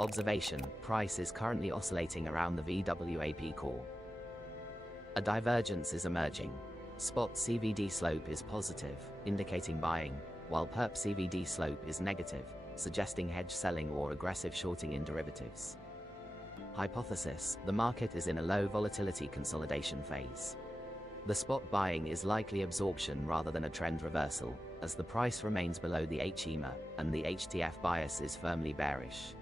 Observation: price is currently oscillating around the VWAP core. A divergence is emerging. Spot CVD slope is positive, indicating buying, while perp CVD slope is negative, suggesting hedge selling or aggressive shorting in derivatives. Hypothesis: the market is in a low volatility consolidation phase. The spot buying is likely absorption rather than a trend reversal, as the price remains below the HEMA, and the HTF bias is firmly bearish.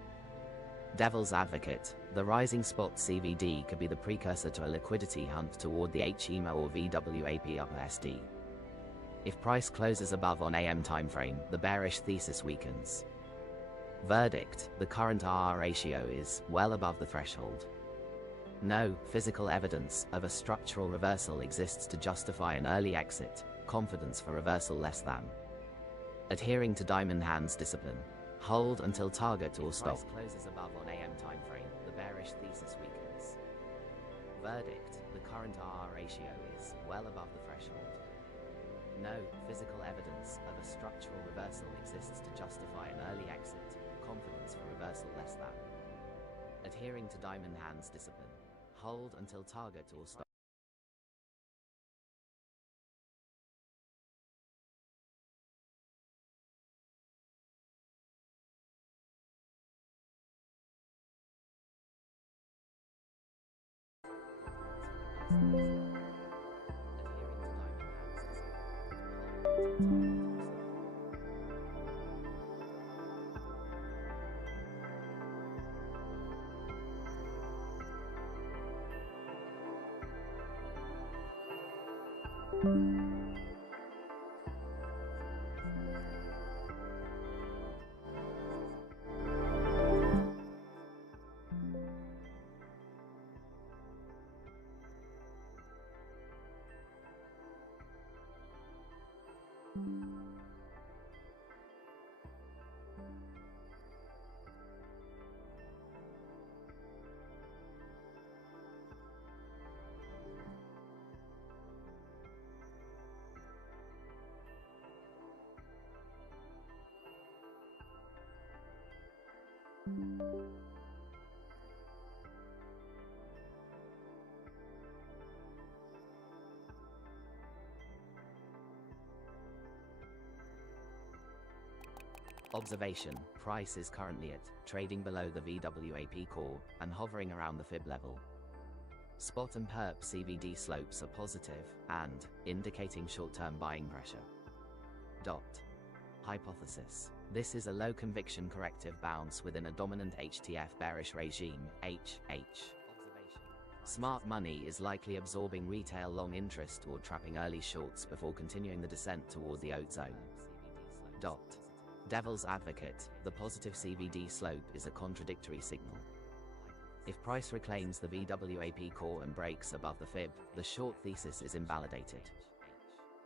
Devil's advocate: the rising spot CVD could be the precursor to a liquidity hunt toward the HEMA or VWAP upper SD. If price closes above on AM timeframe, the bearish thesis weakens. Verdict: the current RR ratio is well above the threshold. No physical evidence of a structural reversal exists to justify an early exit, confidence for reversal less than. Adhering to diamond hands discipline. Hold until target or stop. Price closes above on AM timeframe, the bearish thesis weakens. Verdict: the current RR ratio is well above the threshold. No physical evidence of a structural reversal exists to justify an early exit, confidence for reversal less than. Adhering to diamond hands discipline. Hold until target or stop. Observation: price is currently trading below the VWAP core and hovering around the fib level. Spot and perp CVD slopes are positive and indicating short-term buying pressure. Hypothesis: this is a low conviction corrective bounce within a dominant HTF bearish regime, HH. Smart money is likely absorbing retail long interest or trapping early shorts before continuing the descent toward the OAT zone. Devil's advocate: the positive CVD slope is a contradictory signal. If price reclaims the VWAP core and breaks above the fib, the short thesis is invalidated.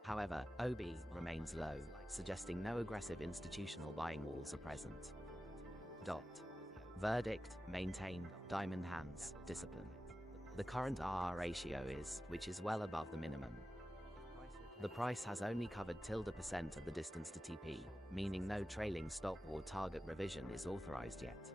However, OB remains low, suggesting no aggressive institutional buying walls are present. Verdict: maintain diamond hands discipline. The current RR ratio is, which is well above the minimum. The price has only covered %% of the distance to TP, meaning no trailing stop or target revision is authorized yet.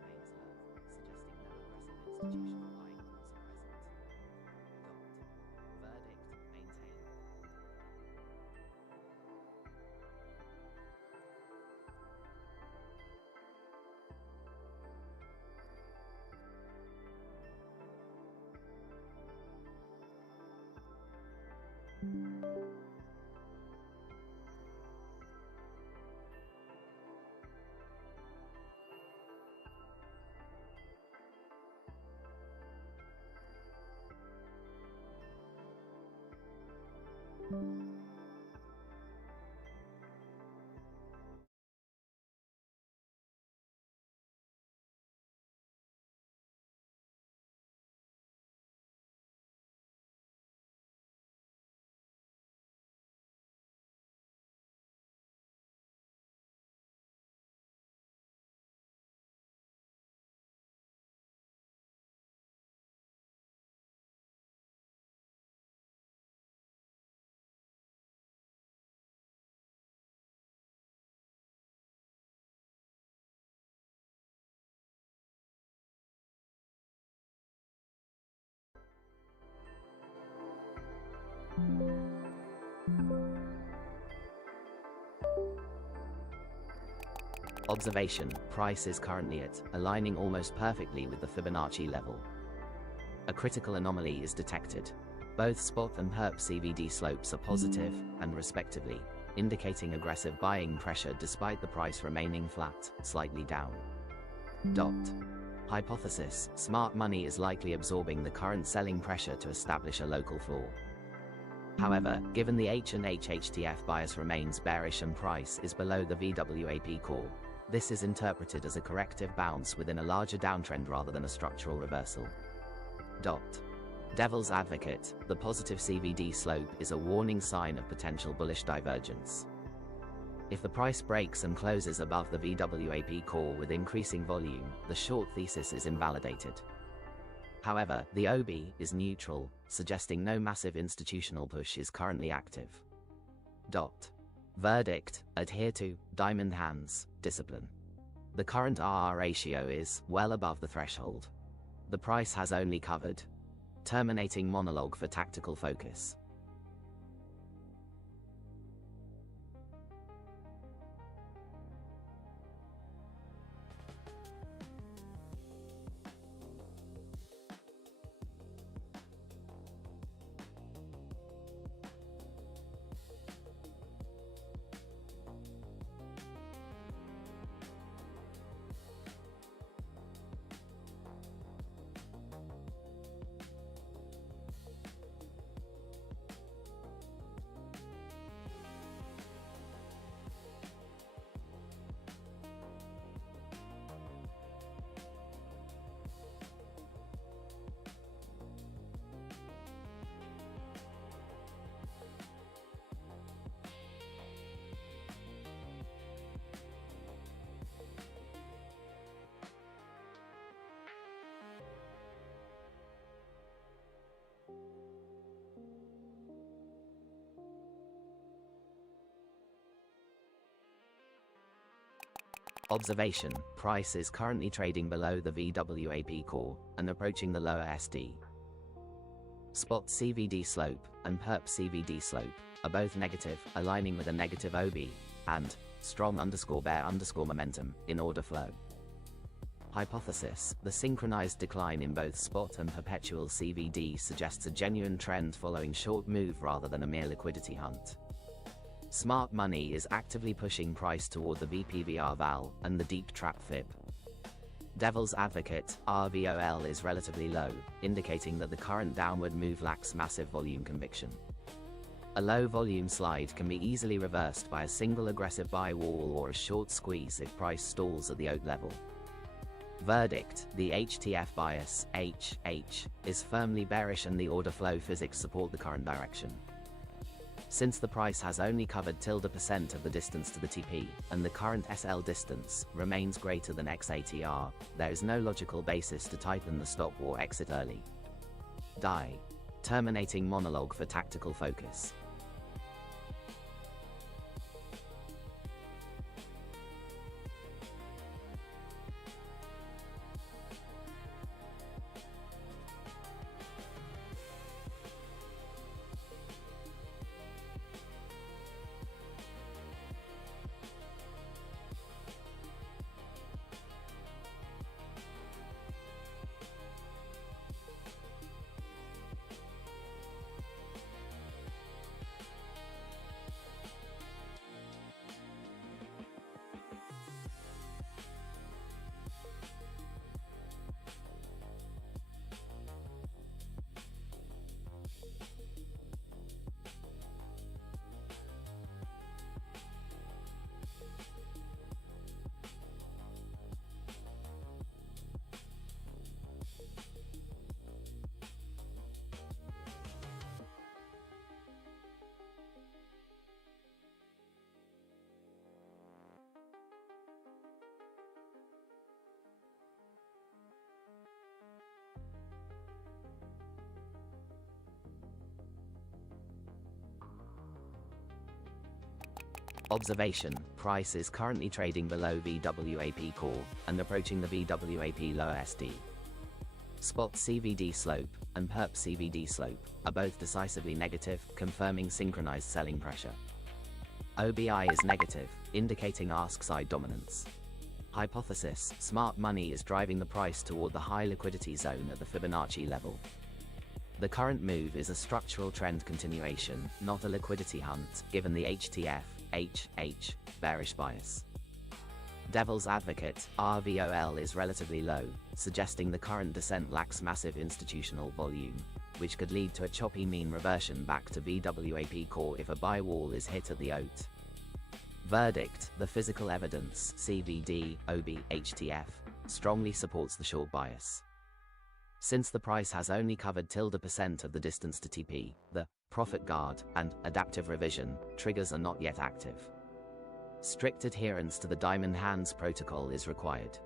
Observation: price is currently aligning almost perfectly with the Fibonacci level. A critical anomaly is detected. Both spot and perp CVD slopes are positive, and respectively, indicating aggressive buying pressure despite the price remaining flat, slightly down. Hypothesis: smart money is likely absorbing the current selling pressure to establish a local floor. However, given the H&H HTF bias remains bearish and price is below the VWAP core, this is interpreted as a corrective bounce within a larger downtrend rather than a structural reversal. Devil's advocate: the positive CVD slope is a warning sign of potential bullish divergence. If the price breaks and closes above the VWAP core with increasing volume, the short thesis is invalidated. However, the OB is neutral, suggesting no massive institutional push is currently active. Verdict: adhere to diamond hands discipline. The current RR ratio is well above the threshold. The price has only covered. Terminating monologue for tactical focus. Observation: price is currently trading below the VWAP core and approaching the lower SD. Spot CVD slope and perp CVD slope are both negative, aligning with a negative OB and strong _bear_ momentum in order flow. Hypothesis: the synchronized decline in both spot and perpetual CVD suggests a genuine trend following short move rather than a mere liquidity hunt. Smart money is actively pushing price toward the VPVR val and the deep trap fib. Devil's advocate: RVOL is relatively low, indicating that the current downward move lacks massive volume conviction. A low volume slide can be easily reversed by a single aggressive buy wall or a short squeeze if price stalls at the OAT level. Verdict: the HTF bias, HH, is firmly bearish and the order flow physics support the current direction. Since the price has only covered %% of the distance to the TP, and the current SL distance remains greater than XATR, there is no logical basis to tighten the stop or exit early. Terminating monologue for tactical focus. Observation: price is currently trading below VWAP core and approaching the VWAP low SD. Spot CVD slope and perp CVD slope are both decisively negative, confirming synchronized selling pressure. OBI is negative, indicating ask-side dominance. Hypothesis: smart money is driving the price toward the high liquidity zone at the Fibonacci level. The current move is a structural trend continuation, not a liquidity hunt, given the HTF/HH bearish bias. Devil's advocate: RVOL is relatively low, suggesting the current descent lacks massive institutional volume, which could lead to a choppy mean reversion back to VWAP core if a buy wall is hit at the OAT. Verdict: the physical evidence CVD, OB, HTF strongly supports the short bias. Since the price has only covered %% of the distance to TP, the profit guard and adaptive revision triggers are not yet active. Strict adherence to the diamond hands protocol is required.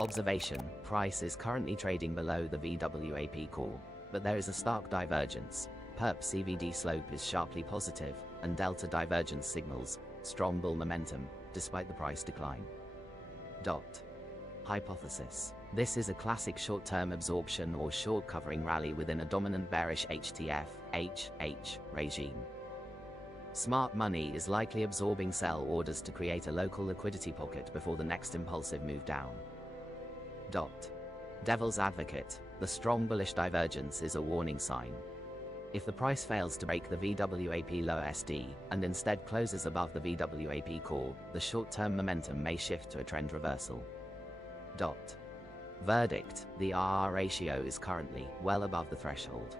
Observation: price is currently trading below the VWAP core, but there is a stark divergence. Perp CVD slope is sharply positive, and delta divergence signals strong bull momentum despite the price decline. Hypothesis: this is a classic short-term absorption or short covering rally within a dominant bearish HTF/HH regime. Smart money is likely absorbing sell orders to create a local liquidity pocket before the next impulsive move down. Devil's advocate: the strong bullish divergence is a warning sign. If the price fails to break the VWAP low SD and instead closes above the VWAP core, the short-term momentum may shift to a trend reversal. Verdict: the RR ratio is currently well above the threshold.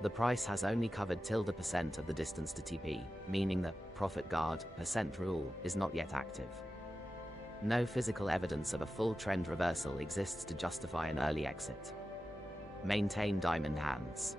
The price has only covered %% of the distance to TP, meaning the profit guard % rule is not yet active. No physical evidence of a full trend reversal exists to justify an early exit. Maintain diamond hands.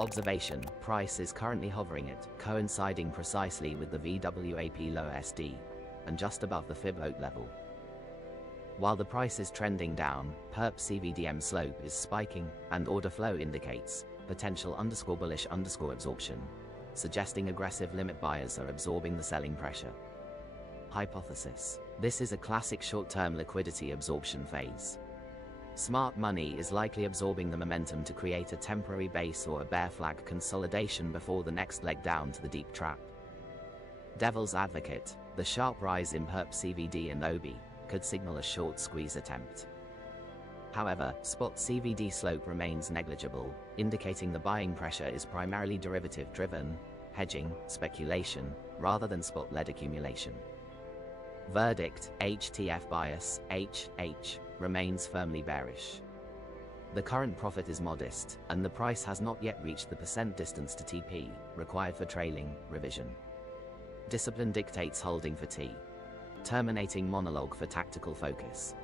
Observation: price is currently hovering at, coinciding precisely with the VWAP low SD, and just above the fib OAT level. While the price is trending down, perp CVDM slope is spiking, and order flow indicates potential _bullish _absorption, suggesting aggressive limit buyers are absorbing the selling pressure. Hypothesis: this is a classic short-term liquidity absorption phase. Smart money is likely absorbing the momentum to create a temporary base or a bear flag consolidation before the next leg down to the deep trap. Devil's advocate: the sharp rise in perp CVD and OB could signal a short squeeze attempt. However, spot CVD slope remains negligible, indicating the buying pressure is primarily derivative-driven, hedging, speculation, rather than spot-led accumulation. Verdict: HTF bias, HH, remains firmly bearish. The current profit is modest, and the price has not yet reached the percent distance to TP, required for trailing revision. Discipline dictates holding for T. Terminating monologue for tactical focus.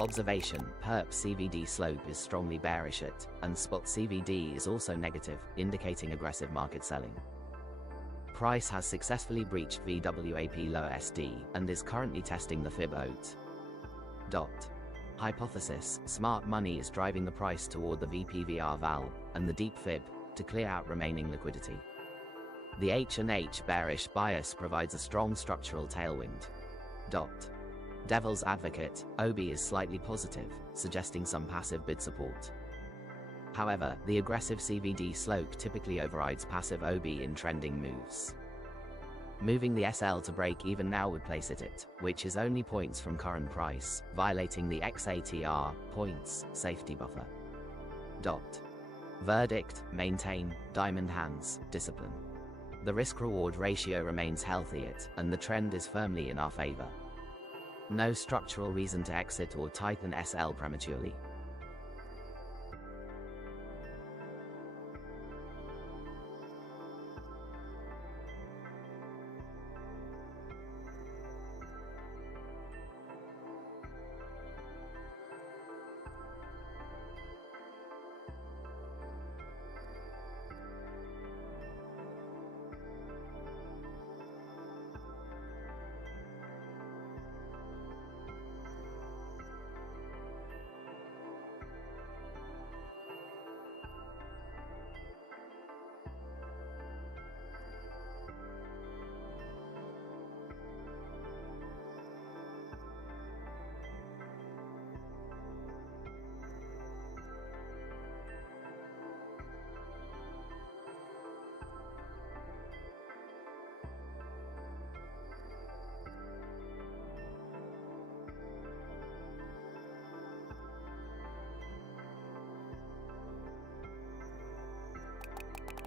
Observation: perp CVD slope is strongly bearish at, and spot CVD is also negative, indicating aggressive market selling. Price has successfully breached VWAP low SD and is currently testing the fib OAT. Hypothesis: smart money is driving the price toward the VPVR val and the deep fib to clear out remaining liquidity. The H&H bearish bias provides a strong structural tailwind. Devil's advocate: OB is slightly positive, suggesting some passive bid support. However, the aggressive CVD slope typically overrides passive OB in trending moves. Moving the SL to break even now would place it at, which is only points from current price, violating the XATR points safety buffer. Verdict: maintain, diamond hands, discipline. The risk-reward ratio remains healthy at, and the trend is firmly in our favor. No structural reason to exit or tighten SL prematurely.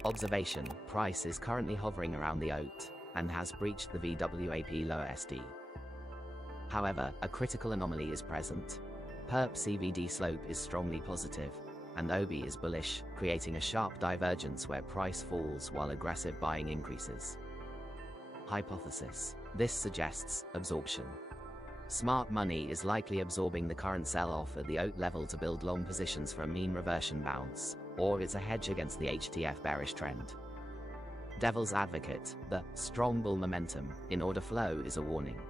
Observation: price is currently hovering around the OAT and has breached the VWAP low SD. However, a critical anomaly is present. Perp CVD slope is strongly positive, and OB is bullish, creating a sharp divergence where price falls while aggressive buying increases. Hypothesis. This suggests absorption. Smart money is likely absorbing the current sell-off at the OAT level to build long positions for a mean reversion bounce, or it's a hedge against the HTF bearish trend. Devil's advocate, the strong bull momentum in order flow is a warning.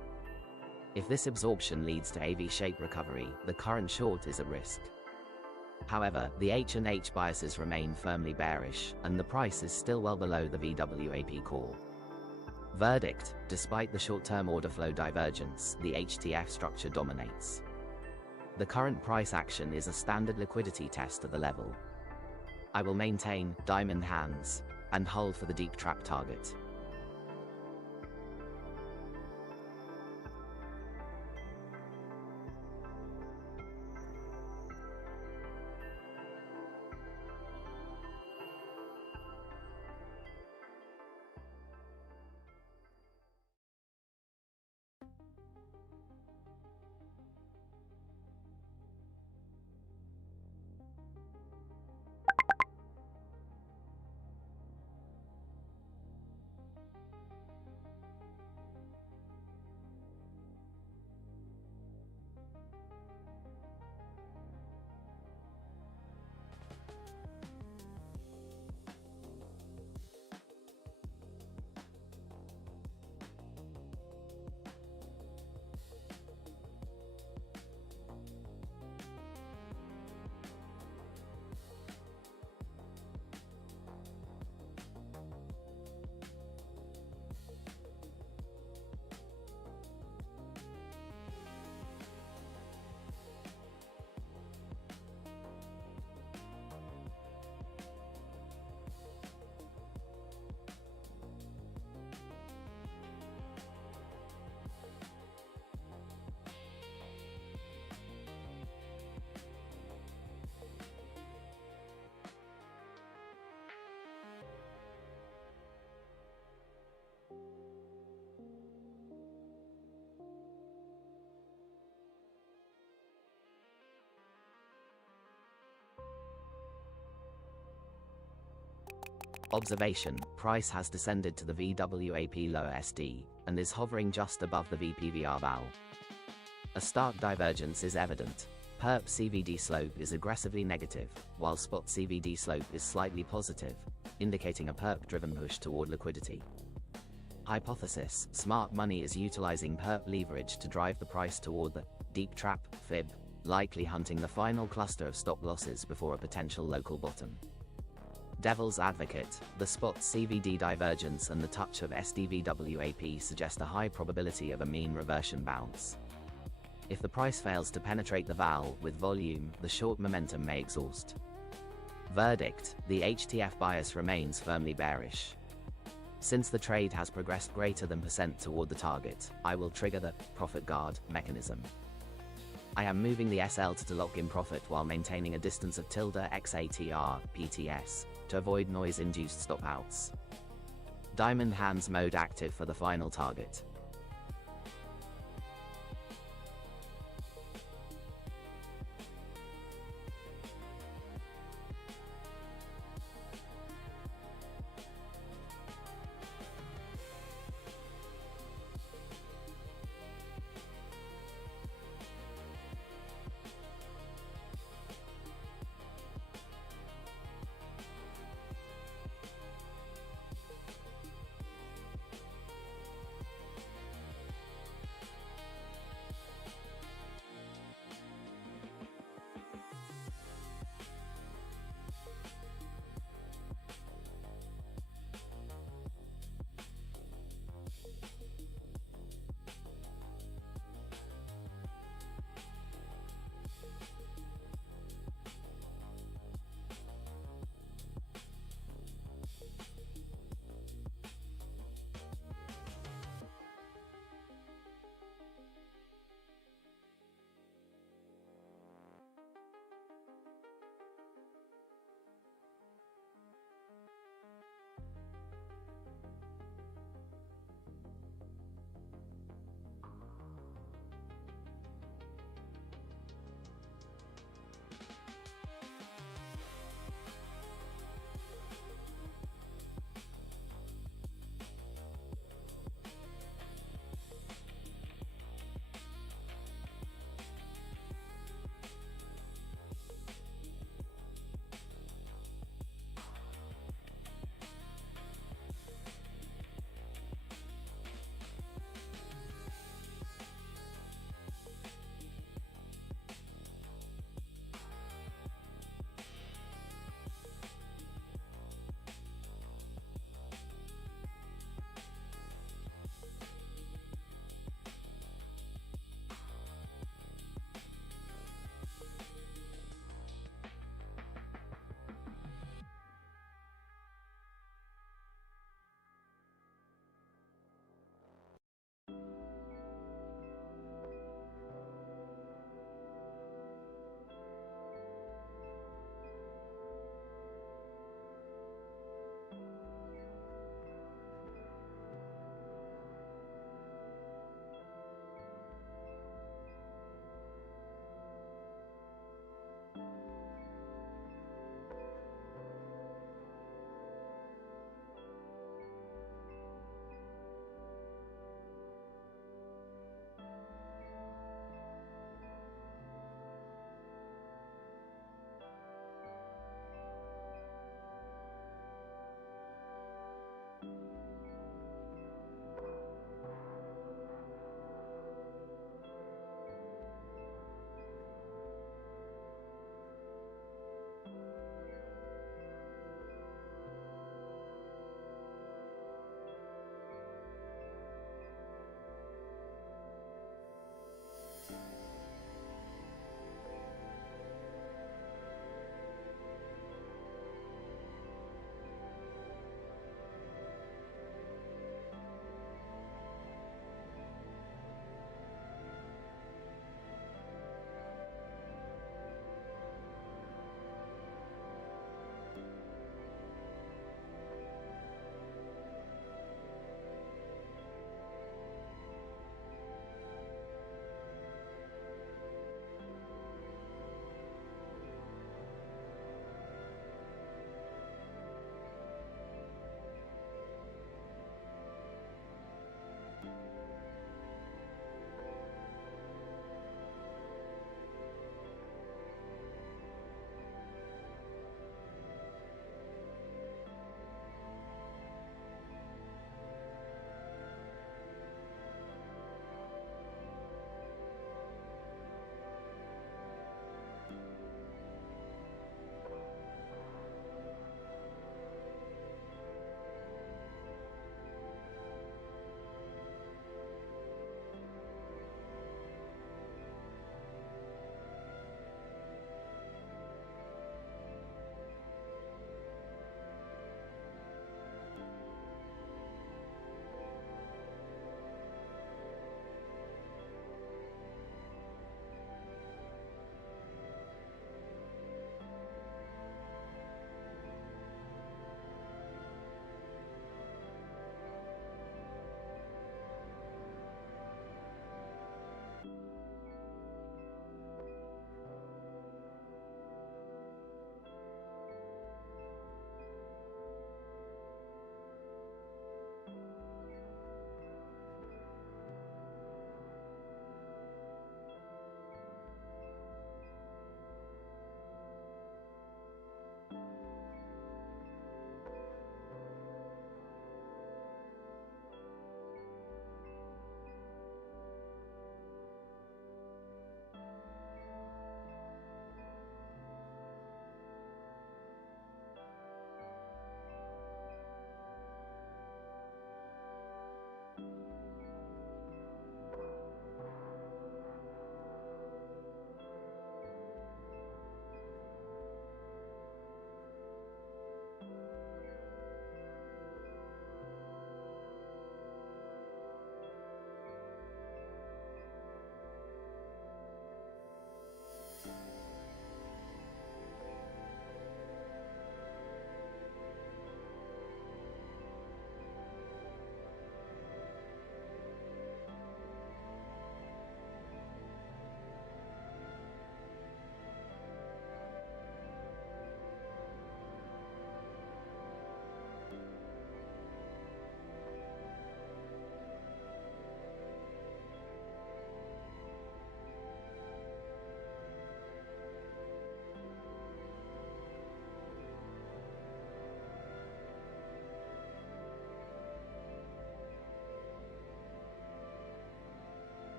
If this absorption leads to a V-shaped recovery, the current short is at risk. However, the H&H biases remain firmly bearish, and the price is still well below the VWAP call. Verdict: despite the short-term order flow divergence, the HTF structure dominates. The current price action is a standard liquidity test at the level. I will maintain diamond hands and hold for the deep trap target. Observation: price has descended to the VWAP lower SD and is hovering just above the VPVR val. A stark divergence is evident. Perp CVD slope is aggressively negative, while spot CVD slope is slightly positive, indicating a perp-driven push toward liquidity. Hypothesis: smart money is utilizing perp leverage to drive the price toward the deep trap fib, likely hunting the final cluster of stop losses before a potential local bottom. Devil's advocate: the spot CVD divergence and the touch of SDVWAP suggest a high probability of a mean reversion bounce. If the price fails to penetrate the val with volume, the short momentum may exhaust. Verdict: the HTF bias remains firmly bearish. Since the trade has progressed greater than % toward the target, I will trigger the profit guard mechanism. I am moving the SL to lock in profit while maintaining a distance of $XATR PTS to avoid noise-induced stop-outs. Diamond hands mode active for the final target.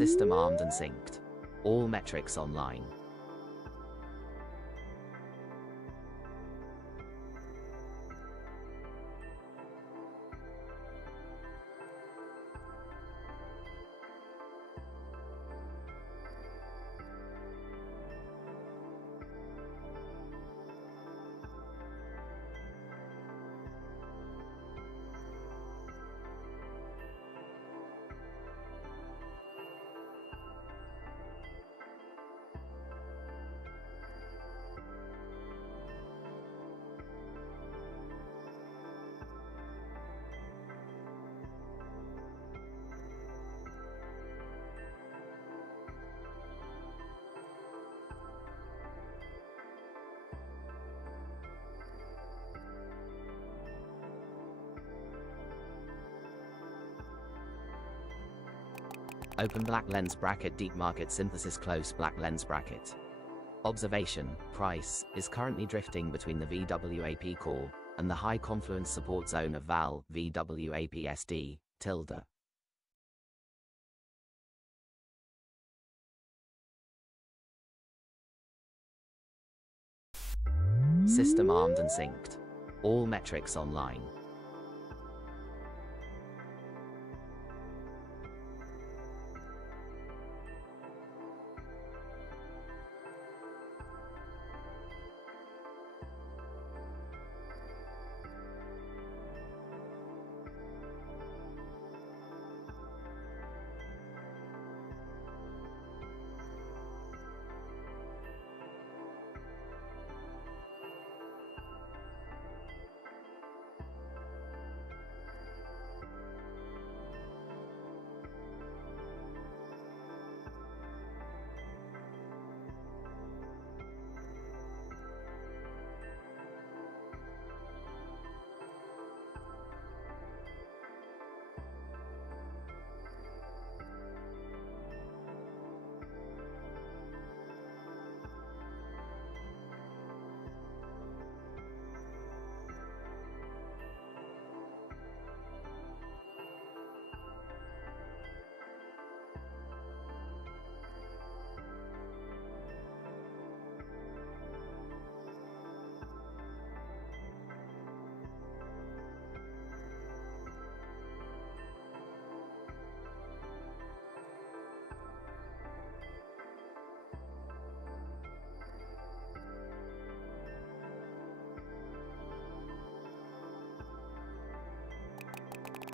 System armed and synced. All metrics online. Open black lens bracket, deep market synthesis, close black lens bracket. Observation: price is currently drifting between the VWAP core and the high confluence support zone of VAL VWAPSD tilde. System armed and synced. All metrics online.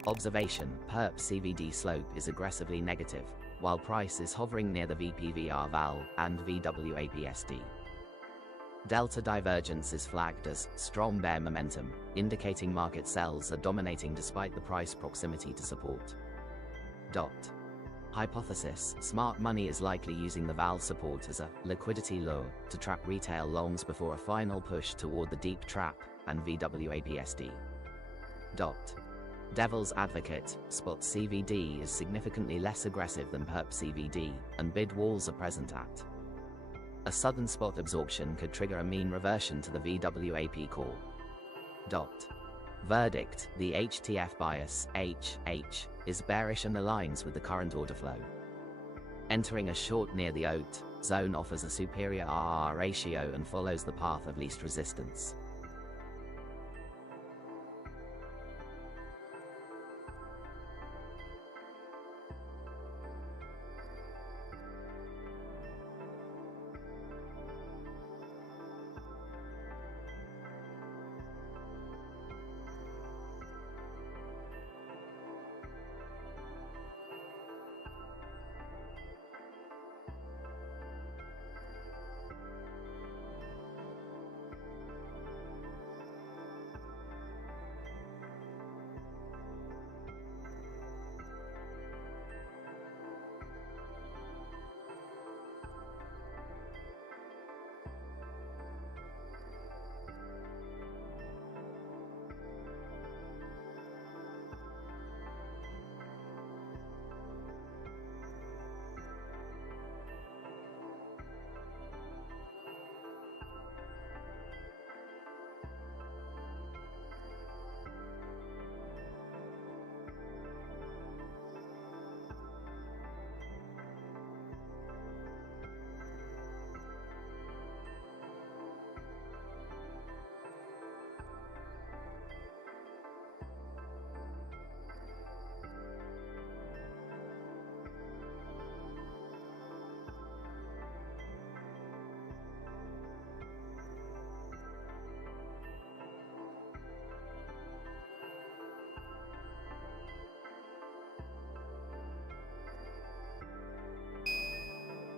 Observation: perp CVD slope is aggressively negative, while price is hovering near the VPVR VAL and VWAPSD. Delta divergence is flagged as strong bear momentum, indicating market sells are dominating despite the price proximity to support. Hypothesis: smart money is likely using the VAL support as a liquidity lure to trap retail longs before a final push toward the deep trap and VWAPSD. Devil's advocate: spot CVD is significantly less aggressive than perp CVD, and bid walls are present at. A sudden spot absorption could trigger a mean reversion to the VWAP core. Verdict: the HTF bias, HH, is bearish and aligns with the current order flow. Entering a short near the OAT zone offers a superior RR ratio and follows the path of least resistance.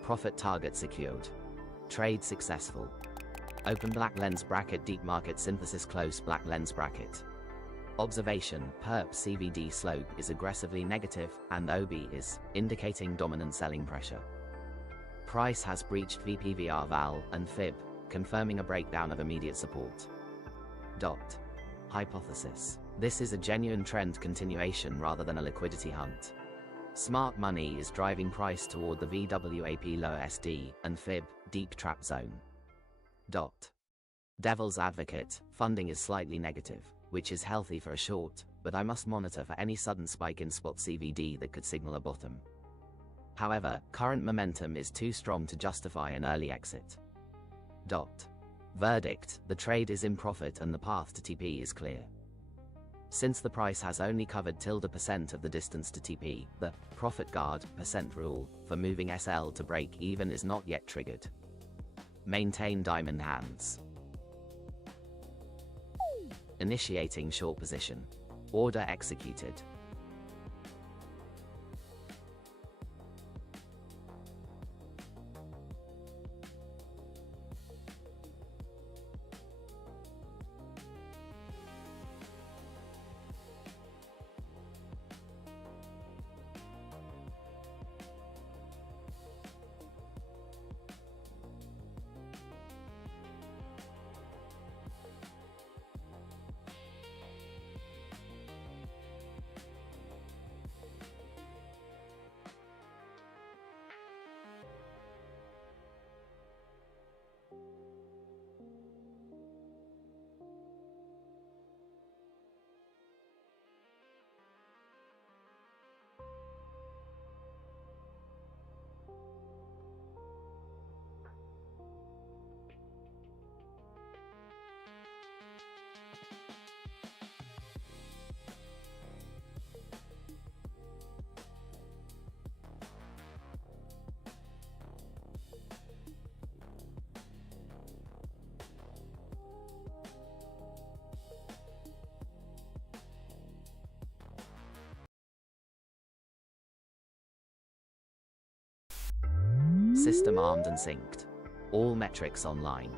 Profit target secured. Trade successful. Open black lens bracket, deep market synthesis, close black lens bracket. Observation: perp CVD slope is aggressively negative and OB is indicating dominant selling pressure. Price has breached VPVR val and fib, confirming a breakdown of immediate support. Hypothesis: this is a genuine trend continuation rather than a liquidity hunt. Smart money is driving price toward the VWAP low SD and fib deep trap zone. Devil's advocate: funding is slightly negative, which is healthy for a short, but I must monitor for any sudden spike in spot CVD that could signal a bottom. However, current momentum is too strong to justify an early exit. Verdict: the trade is in profit and the path to TP is clear. Since the price has only covered %% of the distance to TP, the profit guard % rule for moving SL to break even is not yet triggered. Maintain diamond hands. Initiating short position. Order executed. System armed and synced. All metrics online.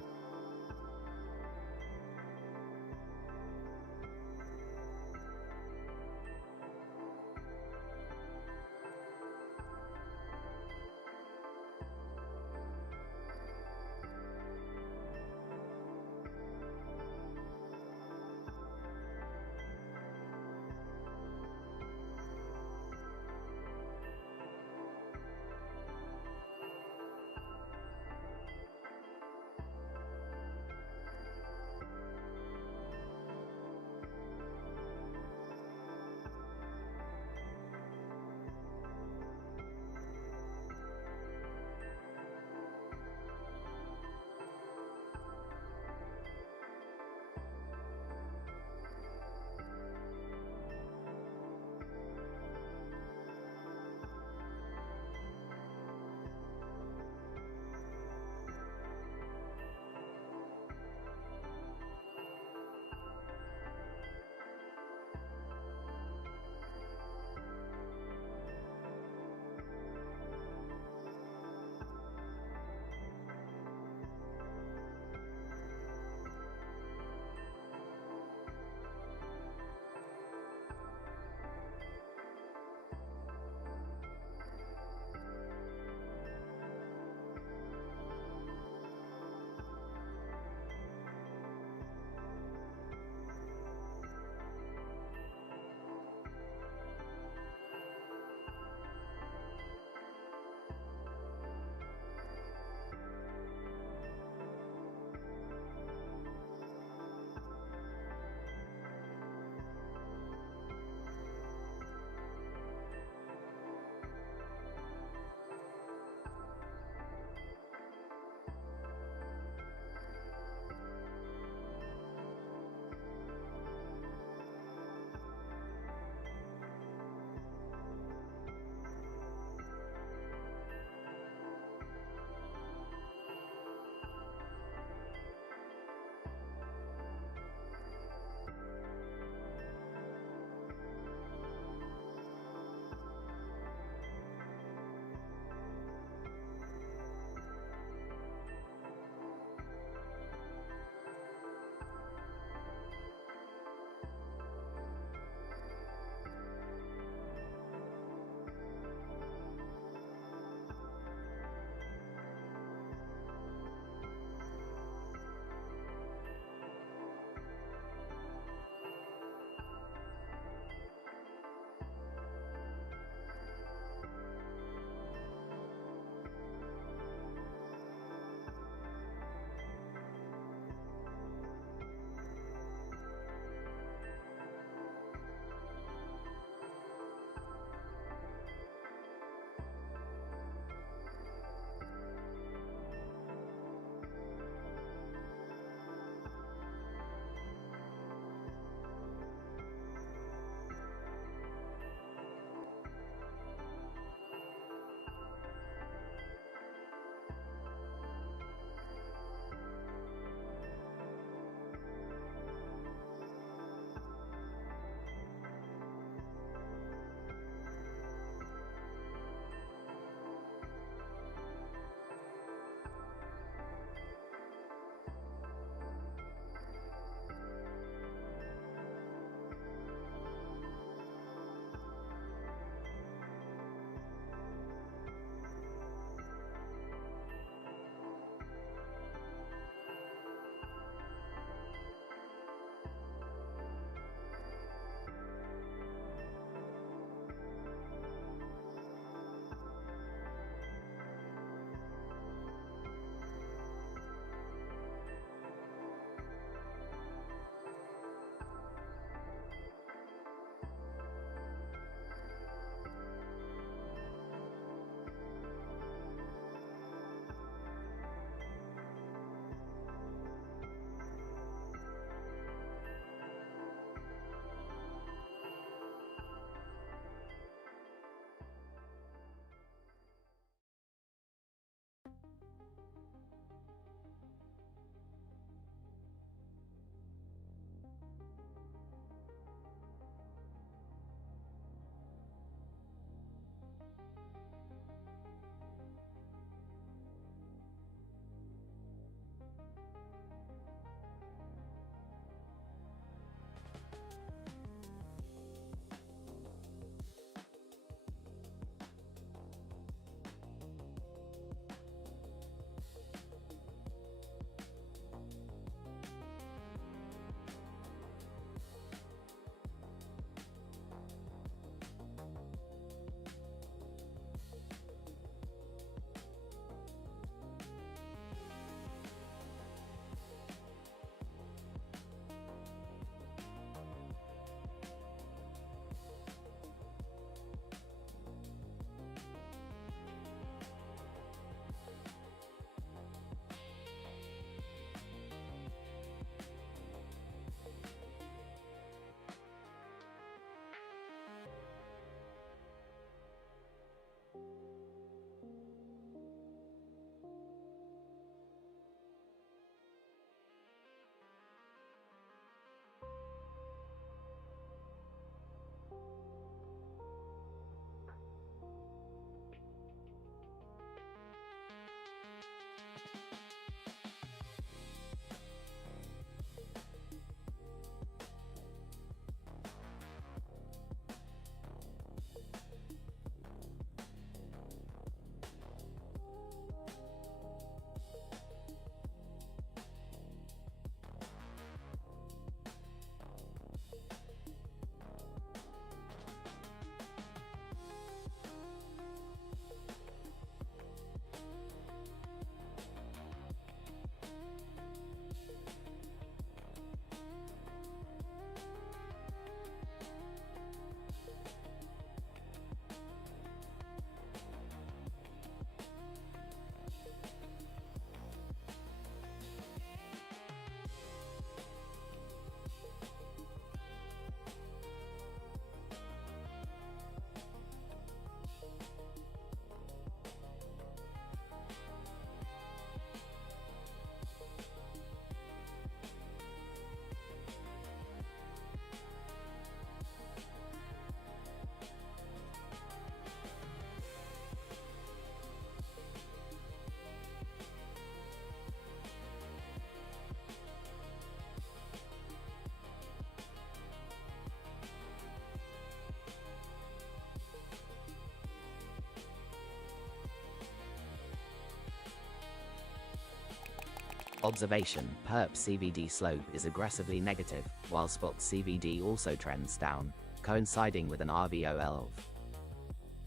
Observation: perp CVD slope is aggressively negative, while spot CVD also trends down, coinciding with an RVOL of.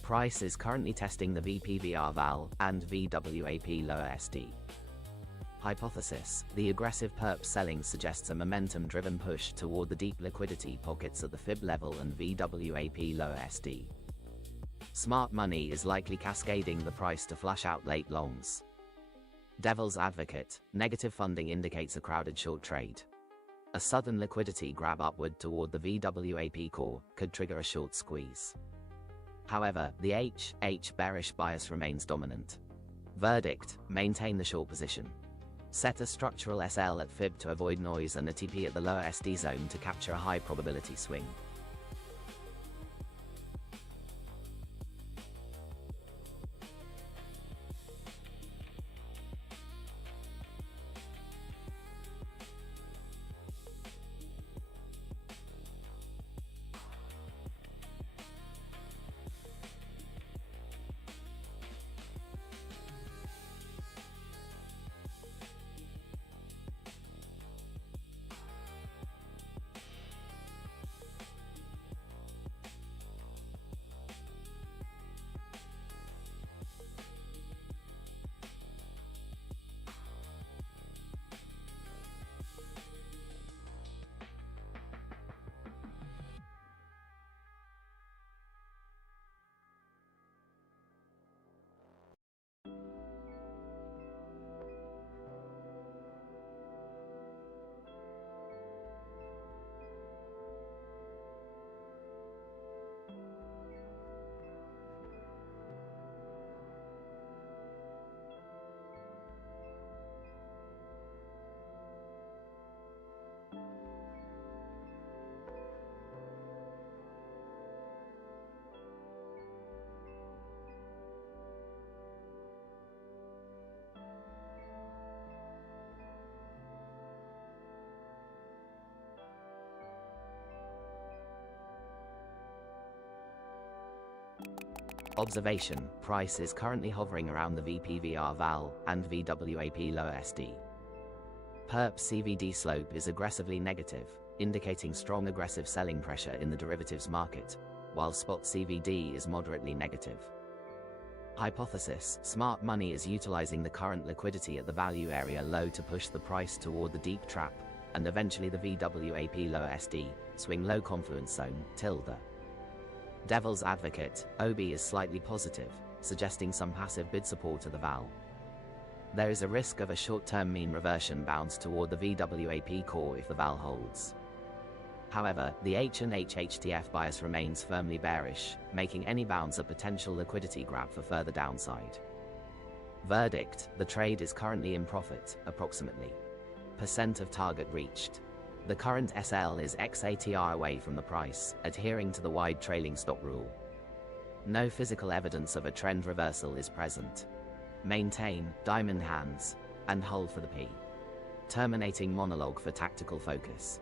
Price is currently testing the VPVR val and VWAP lower SD. Hypothesis: the aggressive perp selling suggests a momentum-driven push toward the deep liquidity pockets at the fib level and VWAP lower SD. Smart money is likely cascading the price to flush out late longs. Devil's advocate: negative funding indicates a crowded short trade. A sudden liquidity grab upward toward the VWAP core could trigger a short squeeze. However, the HH bearish bias remains dominant. Verdict: maintain the short position. Set a structural SL at fib to avoid noise and a TP at the lower SD zone to capture a high probability swing. Observation: price is currently hovering around the VPVR val and VWAP lower SD. Perp CVD slope is aggressively negative, indicating strong aggressive selling pressure in the derivatives market, while spot CVD is moderately negative. Hypothesis: smart money is utilizing the current liquidity at the value area low to push the price toward the deep trap, and eventually the VWAP lower SD, swing low confluence zone, tilde. Devil's advocate: OB is slightly positive, suggesting some passive bid support at the val. There is a risk of a short-term mean reversion bounce toward the VWAP core if the val holds. However, the H and HHTF bias remains firmly bearish, making any bounce a potential liquidity grab for further downside. Verdict: the trade is currently in profit, approximately % of target reached. The current SL is XATR away from the price, adhering to the wide trailing stop rule. No physical evidence of a trend reversal is present. Maintain diamond hands and hold for the P. Terminating monologue for tactical focus.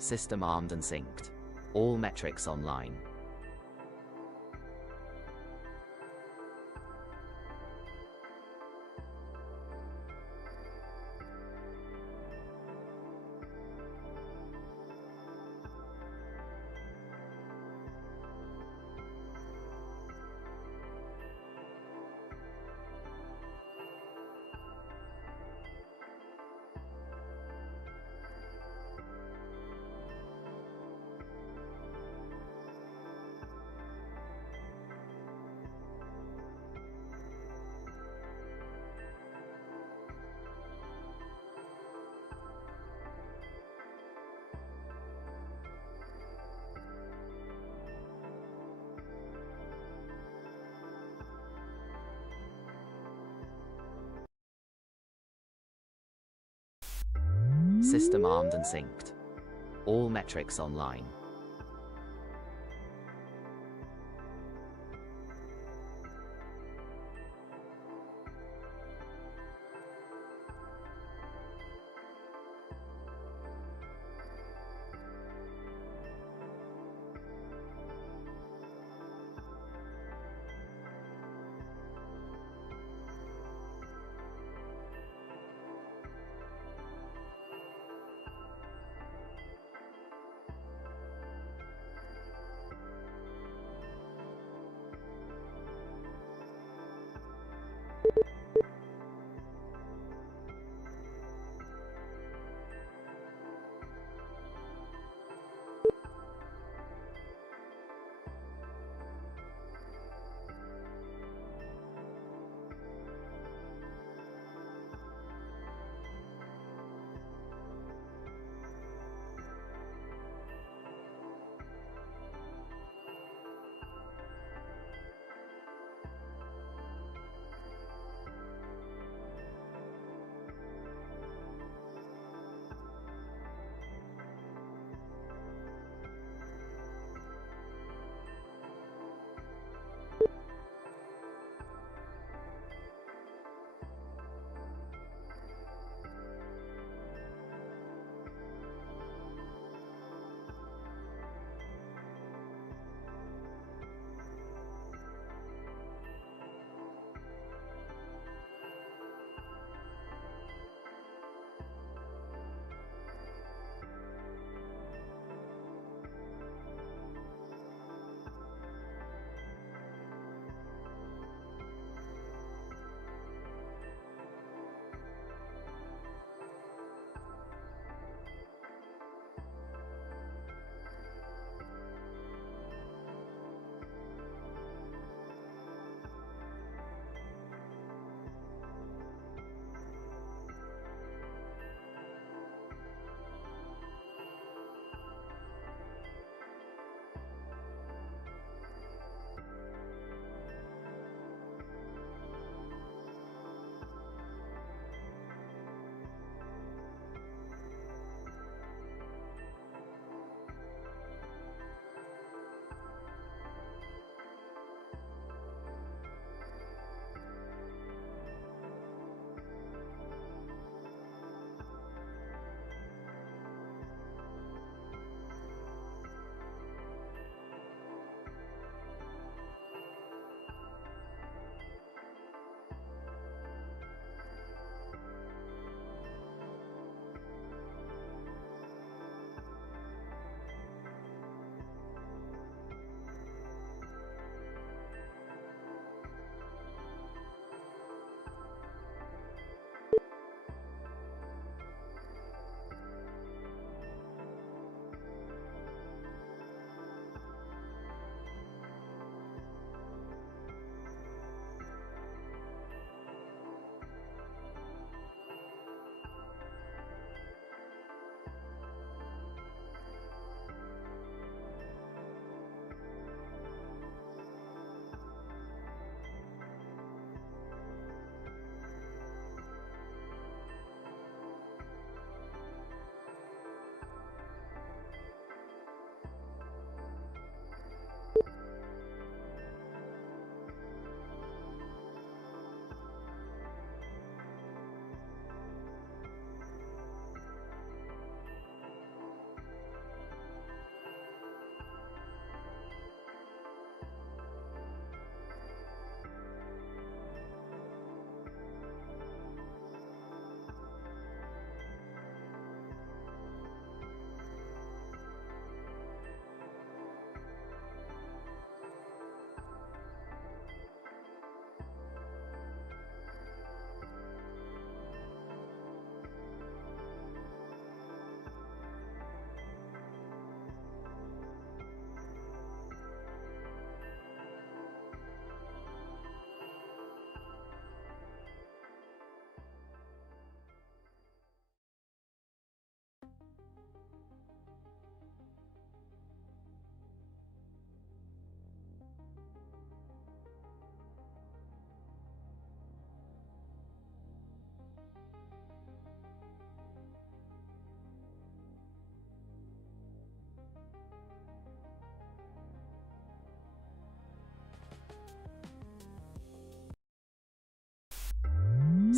System armed and synced. All metrics online. System armed and synced. All metrics online.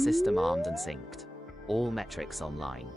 System armed and synced. All metrics online.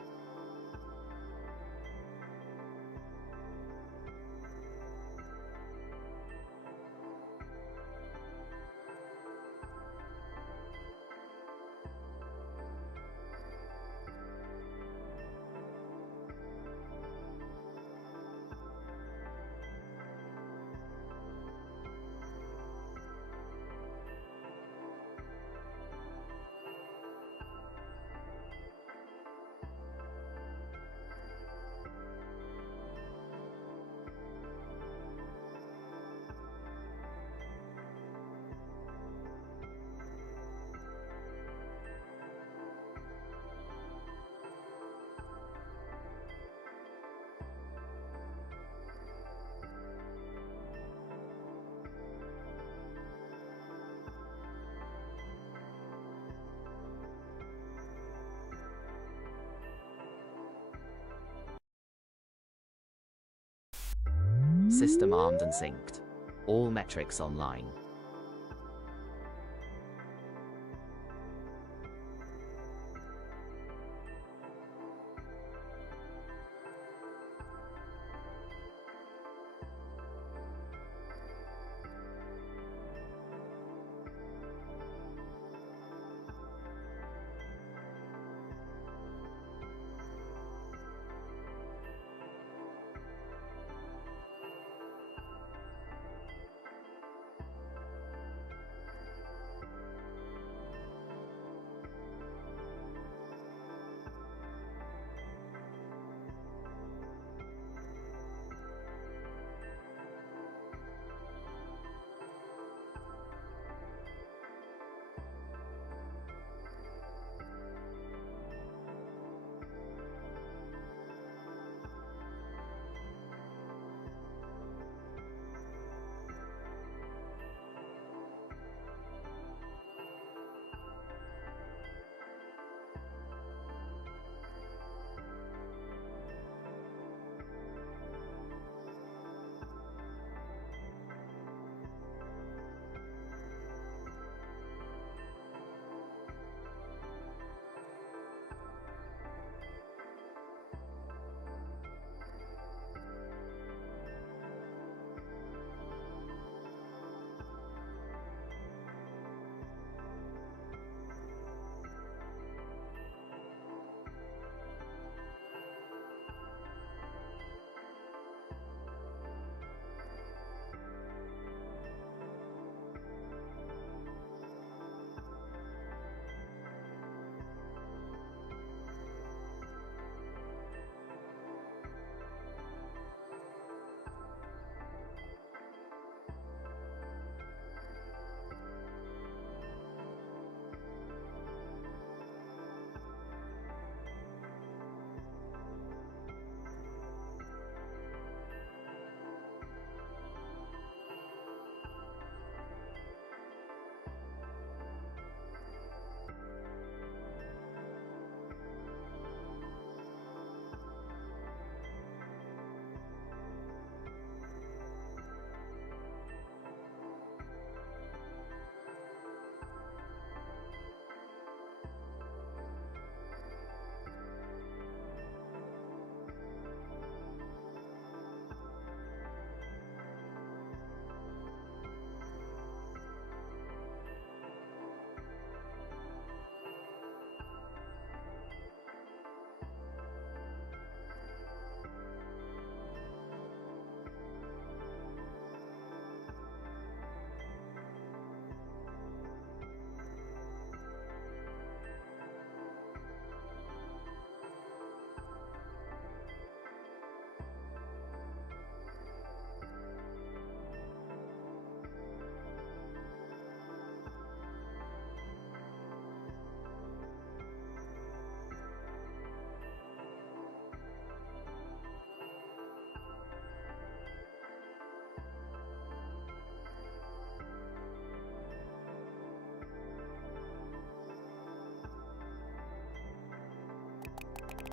System armed and synced. All metrics online.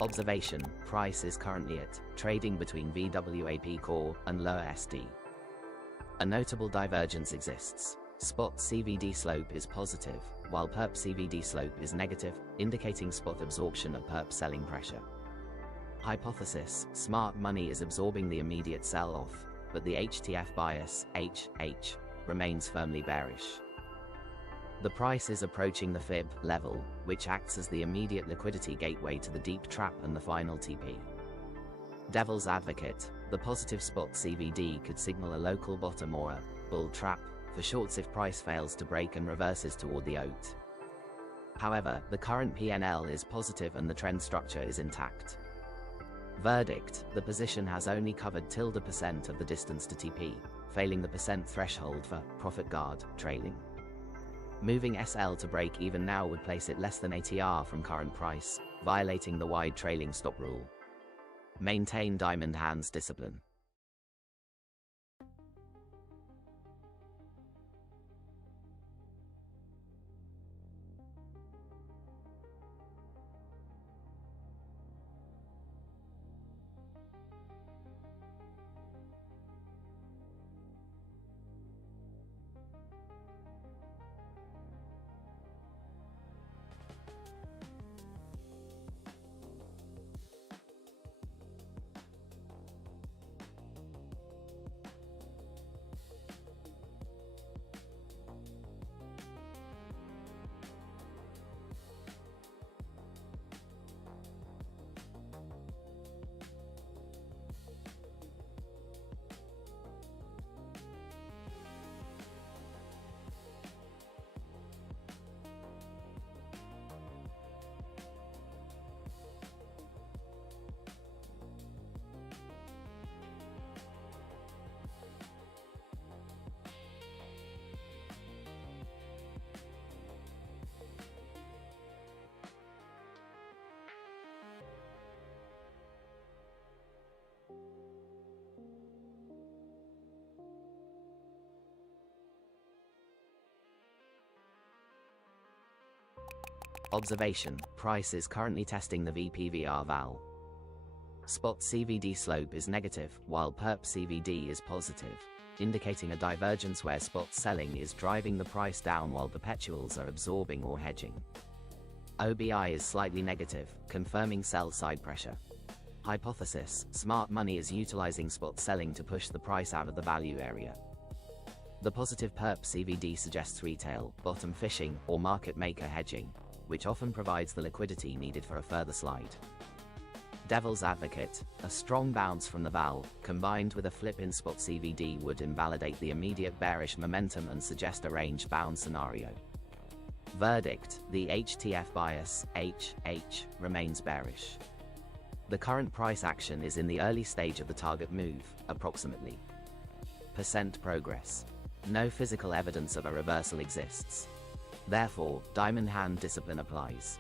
Observation: price is currently at trading between VWAP core and lower SD. A notable divergence exists. Spot CVD slope is positive, while perp CVD slope is negative, indicating spot absorption of perp selling pressure. Hypothesis: smart money is absorbing the immediate sell-off, but the HTF bias, HH, remains firmly bearish. The price is approaching the fib level, which acts as the immediate liquidity gateway to the deep trap and the final TP. Devil's advocate: the positive spot CVD could signal a local bottom or a bull trap for shorts if price fails to break and reverses toward the OAT. However, the current PNL is positive and the trend structure is intact. Verdict: the position has only covered %% of the distance to TP, failing the % threshold for profit guard trailing. Moving SL to break even now would place it less than ATR from current price, violating the wide trailing stop rule. Maintain diamond hands discipline. Observation: price is currently testing the VPVR val. Spot CVD slope is negative, while perp CVD is positive, indicating a divergence where spot selling is driving the price down while perpetuals are absorbing or hedging. OBI is slightly negative, confirming sell side pressure. Hypothesis: smart money is utilizing spot selling to push the price out of the value area. The positive perp CVD suggests retail, bottom fishing, or market maker hedging, which often provides the liquidity needed for a further slide. Devil's advocate: a strong bounce from the val, combined with a flip in spot CVD would invalidate the immediate bearish momentum and suggest a range-bound scenario. Verdict: the HTF bias, HH, remains bearish. The current price action is in the early stage of the target move, approximately % progress. No physical evidence of a reversal exists. Therefore, diamond hand discipline applies.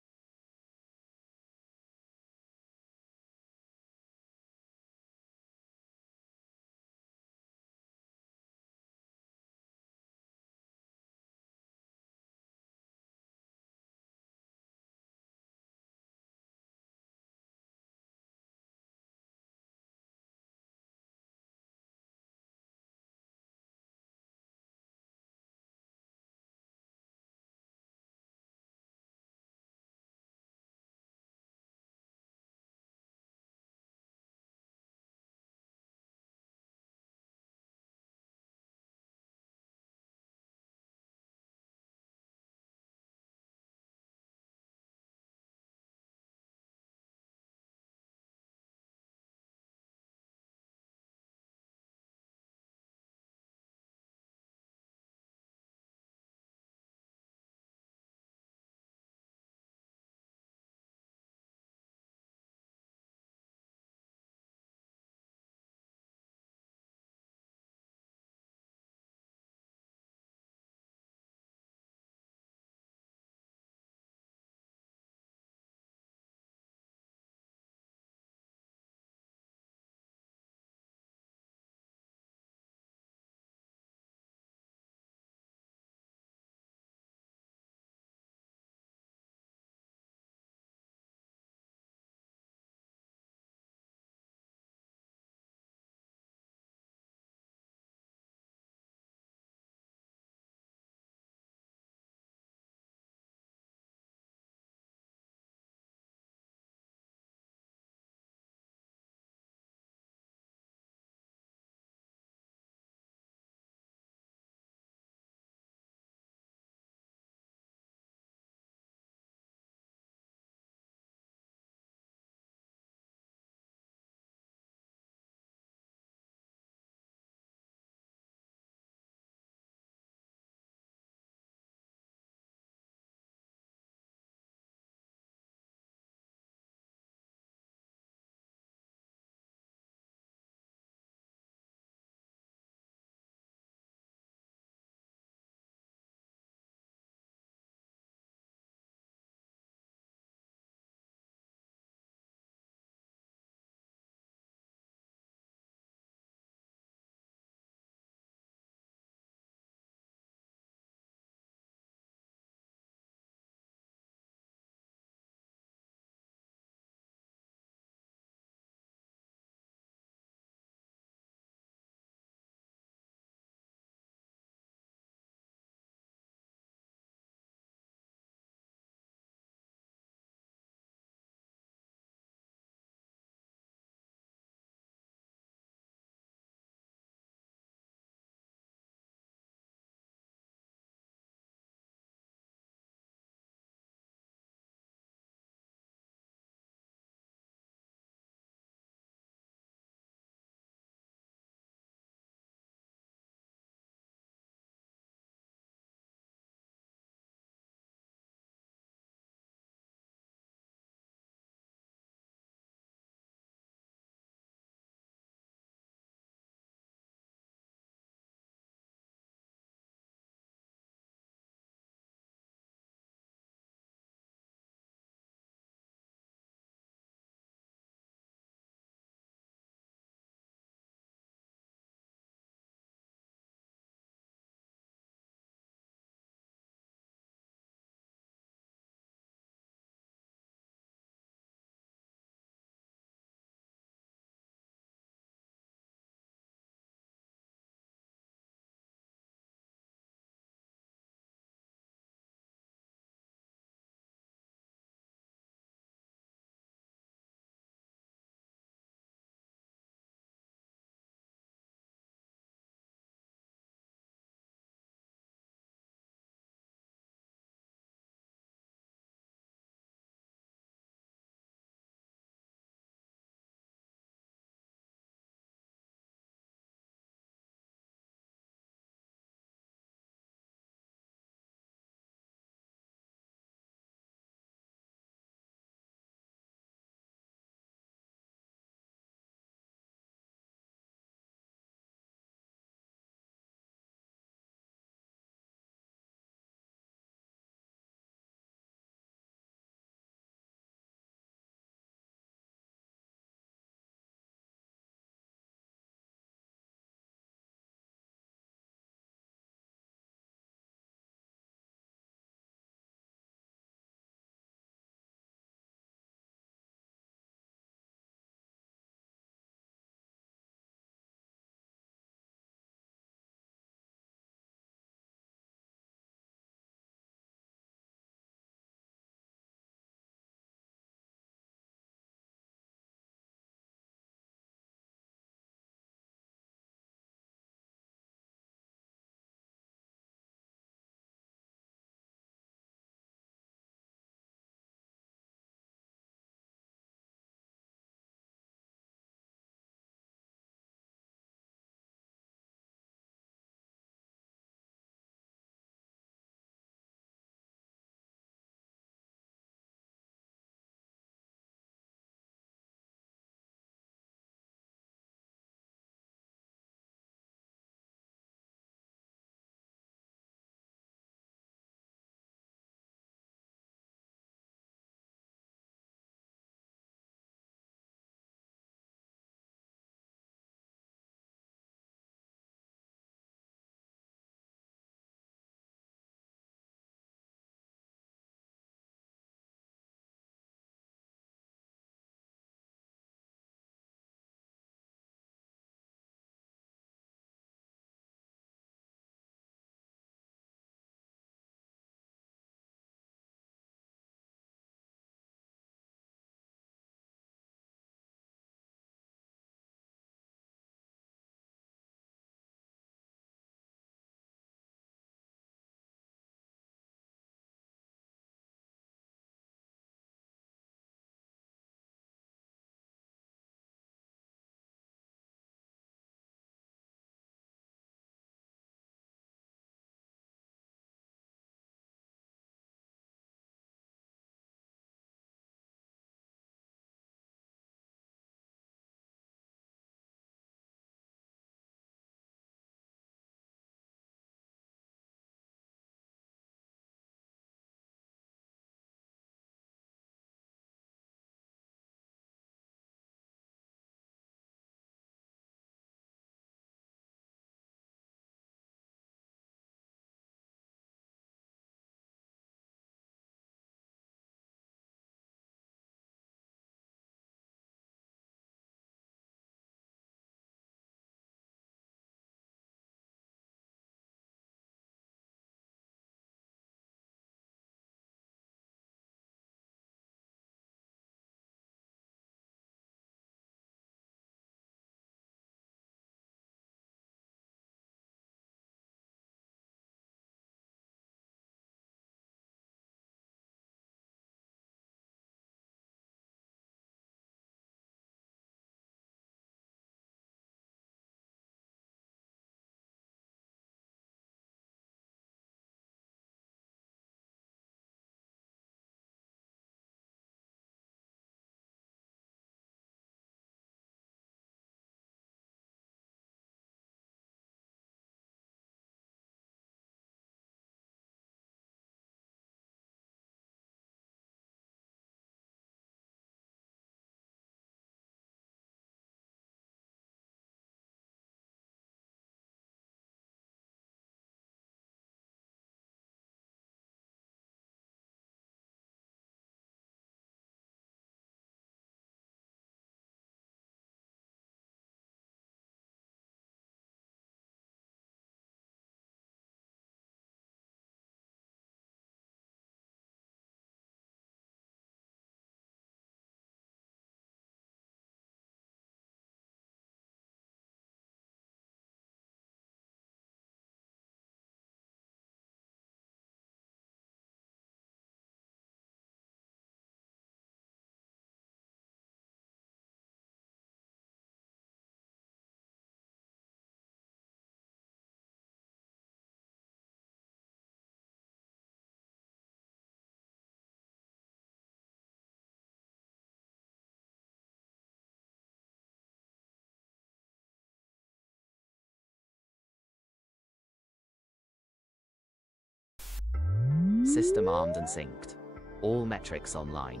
System armed and synced. All metrics online.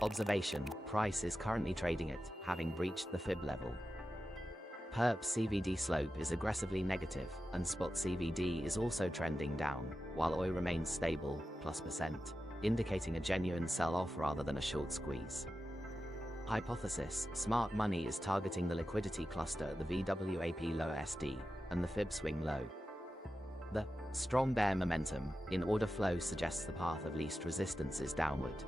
Observation: price is currently trading at, having breached the fib level. Perp CVD slope is aggressively negative, and spot CVD is also trending down, while OI remains stable, +%, indicating a genuine sell-off rather than a short squeeze. Hypothesis: smart money is targeting the liquidity cluster at the VWAP low SD, and the fib swing low. The strong bear momentum in order flow suggests the path of least resistance is downward.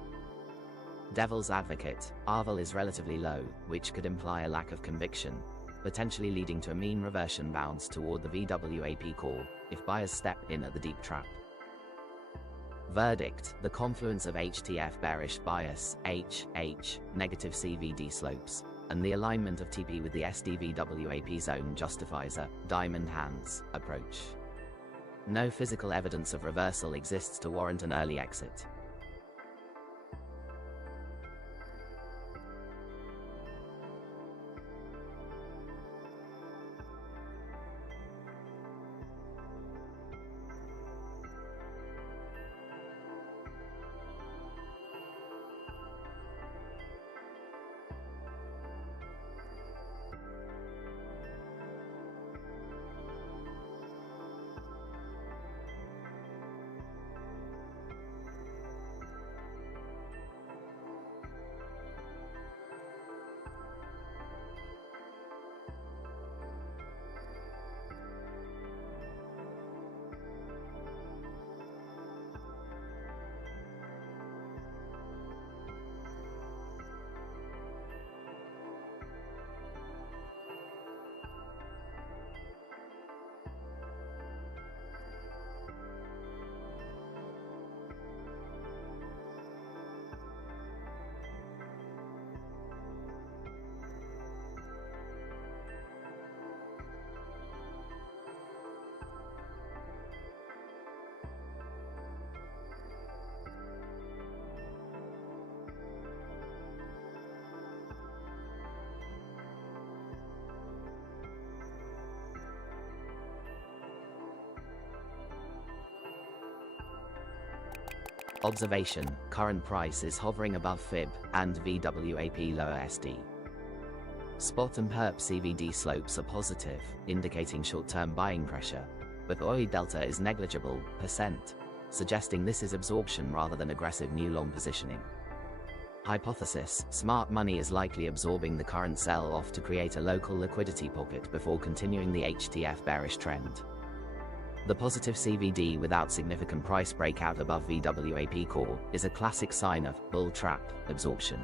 Devil's advocate: RVAL is relatively low, which could imply a lack of conviction, potentially leading to a mean reversion bounce toward the VWAP core, if buyers step in at the deep trap. Verdict: the confluence of HTF bearish bias, negative CVD slopes, and the alignment of TP with the SDVWAP zone justifies a diamond hands approach. No physical evidence of reversal exists to warrant an early exit. Observation: current price is hovering above fib and VWAP lower SD. Spot and perp CVD slopes are positive, indicating short-term buying pressure, but OI delta is negligible, suggesting this is absorption rather than aggressive new long positioning. Hypothesis: smart money is likely absorbing the current sell-off to create a local liquidity pocket before continuing the HTF bearish trend. The positive CVD without significant price breakout above VWAP core is a classic sign of bull trap absorption.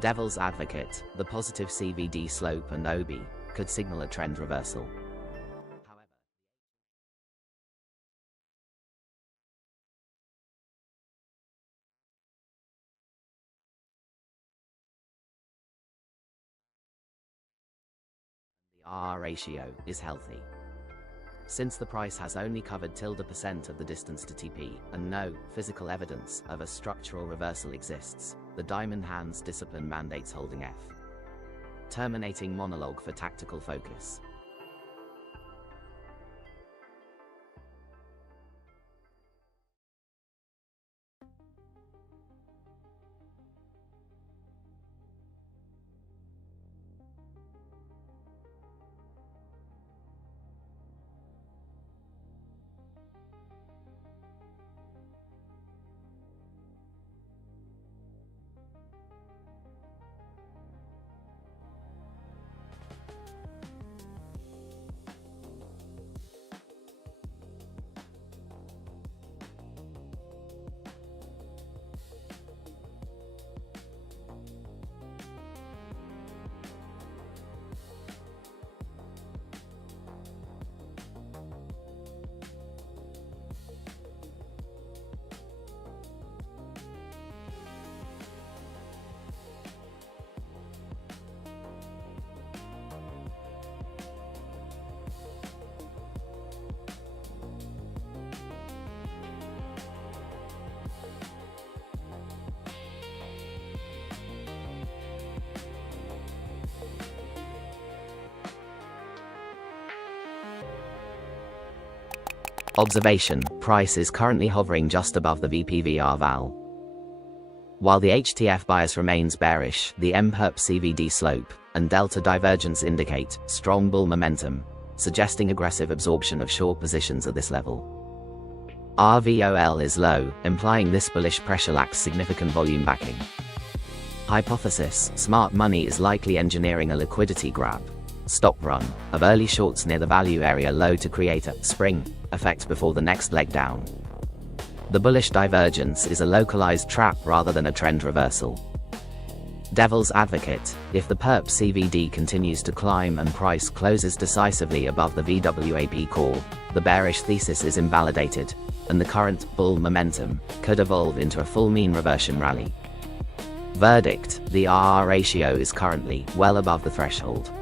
Devil's advocate: the positive CVD slope and OB could signal a trend reversal. The RR ratio is healthy. Since the price has only covered %% of the distance to TP, and no physical evidence of a structural reversal exists, the diamond hands discipline mandates holding F. Terminating monologue for tactical focus. Observation: price is currently hovering just above the VPVR val. While the HTF bias remains bearish, the mPerp CVD slope and delta divergence indicate strong bull momentum, suggesting aggressive absorption of short positions at this level. RVOL is low, implying this bullish pressure lacks significant volume backing. Hypothesis: smart money is likely engineering a liquidity grab, stop run, of early shorts near the value area low to create a spring effect before the next leg down. The bullish divergence is a localized trap rather than a trend reversal. Devil's advocate: if the perp CVD continues to climb and price closes decisively above the VWAP core, the bearish thesis is invalidated, and the current bull momentum could evolve into a full mean reversion rally. Verdict: the RR ratio is currently well above the threshold.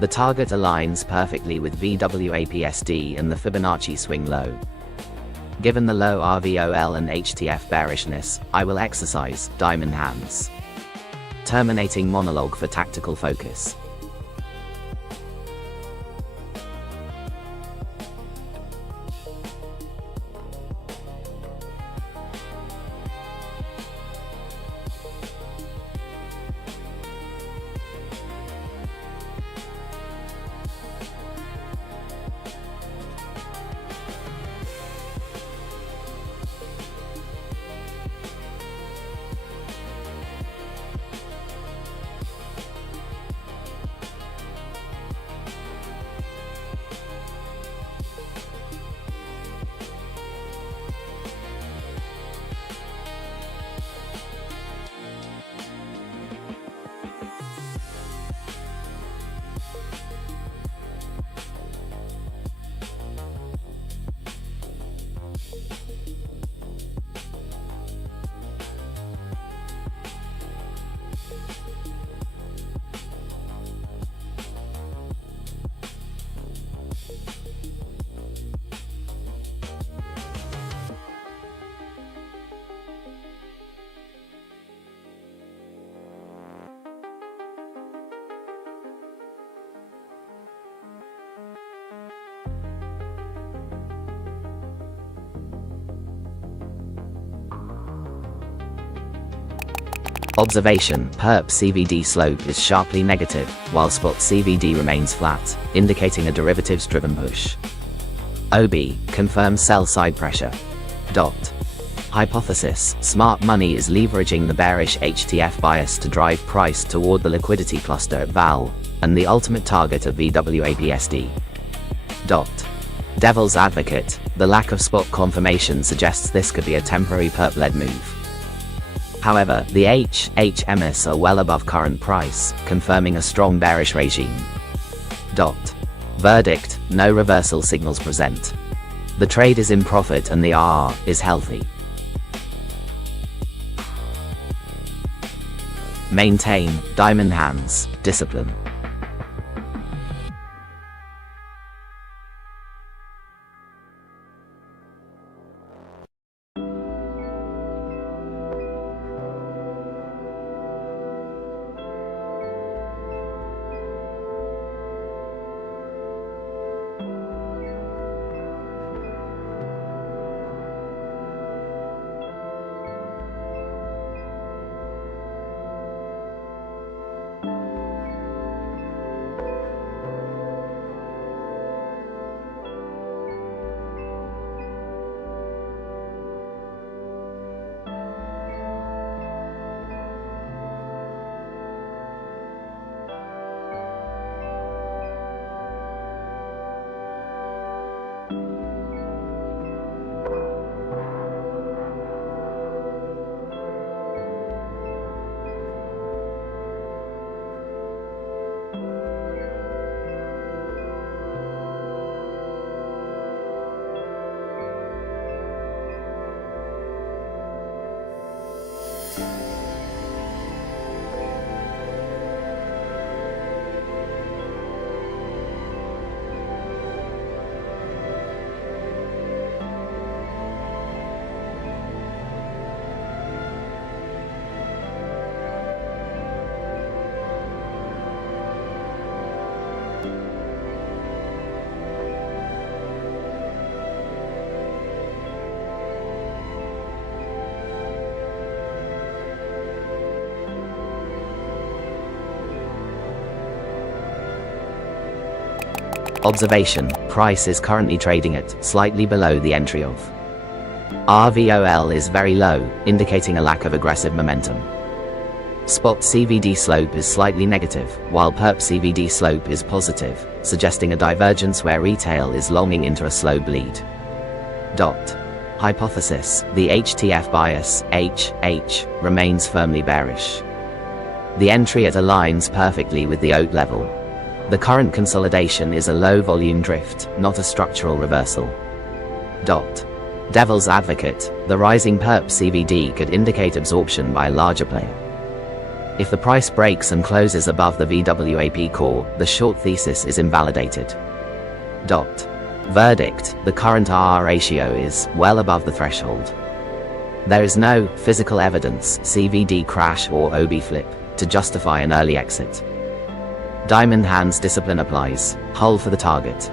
The target aligns perfectly with VWAP-SD and the Fibonacci swing low. Given the low RVOL and HTF bearishness, I will exercise diamond hands. Terminating monologue for tactical focus. Observation: perp CVD slope is sharply negative, while spot CVD remains flat, indicating a derivatives-driven push. OB: confirms sell-side pressure. Hypothesis: smart money is leveraging the bearish HTF bias to drive price toward the liquidity cluster at val, and the ultimate target of VWAP-SD. Devil's advocate: the lack of spot confirmation suggests this could be a temporary perp-led move. However, the HMS are well above current price, confirming a strong bearish regime. Verdict: no reversal signals present. The trade is in profit and the RR is healthy. Maintain diamond hands discipline. Observation: price is currently trading at slightly below the entry of. RVOL is very low, indicating a lack of aggressive momentum. Spot CVD slope is slightly negative, while perp CVD slope is positive, suggesting a divergence where retail is longing into a slow bleed. Hypothesis: the HTF bias, HH, remains firmly bearish. The entry at aligns perfectly with the OAT level. The current consolidation is a low volume drift, not a structural reversal. Devil's advocate: the rising perp CVD could indicate absorption by a larger player. If the price breaks and closes above the VWAP core, the short thesis is invalidated. Verdict: the current RR ratio is well above the threshold. There is no physical evidence, CVD crash or OB flip, to justify an early exit. Diamond hands discipline applies. Hold for the target.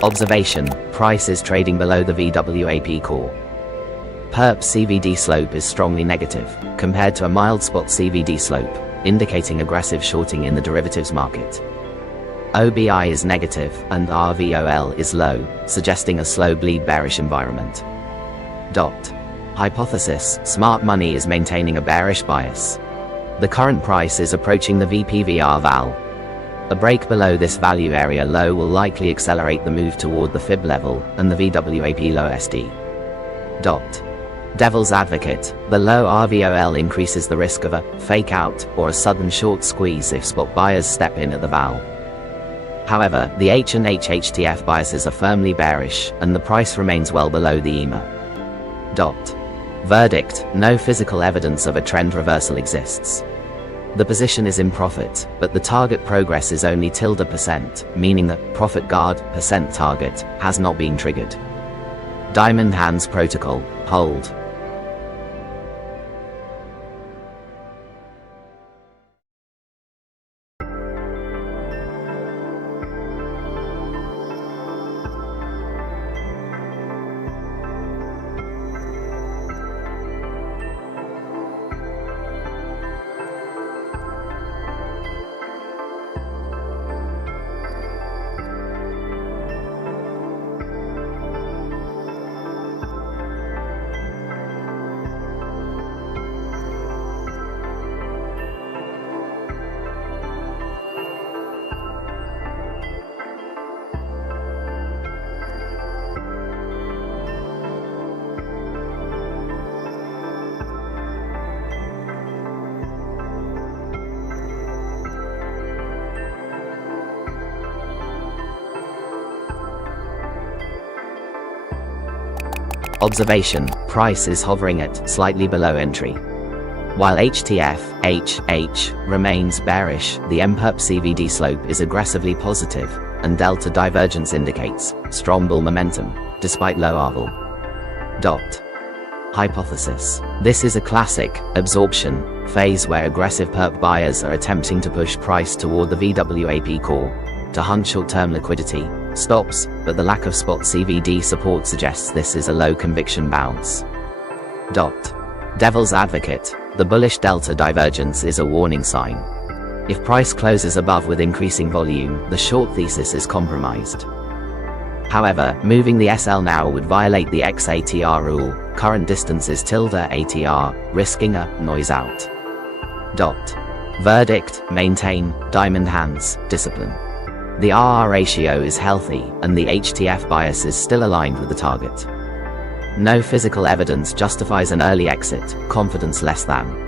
Observation: price is trading below the VWAP core. Perp CVD slope is strongly negative, compared to a mild spot CVD slope, indicating aggressive shorting in the derivatives market. OBI is negative, and RVOL is low, suggesting a slow bleed bearish environment. Hypothesis: smart money is maintaining a bearish bias. The current price is approaching the VPVR val. A break below this value area low will likely accelerate the move toward the fib level and the VWAP low SD. Devil's advocate: the low RVOL increases the risk of a fake out or a sudden short squeeze if spot buyers step in at the val. However, the H and HHTF biases are firmly bearish, and the price remains well below the EMA. Verdict: no physical evidence of a trend reversal exists. The position is in profit, but the target progress is only %, meaning the profit guard % target has not been triggered. Diamond hands protocol: hold. Observation: price is hovering at slightly below entry. While HTF, HH, remains bearish, the MPERP CVD slope is aggressively positive, and delta divergence indicates strong bull momentum, despite low RVL. Hypothesis. This is a classic absorption phase where aggressive perp buyers are attempting to push price toward the VWAP core to hunt short-term liquidity stops, but the lack of spot CVD support suggests this is a low conviction bounce. Devil's advocate. The bullish delta divergence is a warning sign. If price closes above with increasing volume, the short thesis is compromised. However, moving the SL now would violate the XATR rule. Current distance is ~ATR, risking a noise out. Verdict. Maintain diamond hands discipline. The RR ratio is healthy, and the HTF bias is still aligned with the target. No physical evidence justifies an early exit, confidence less than.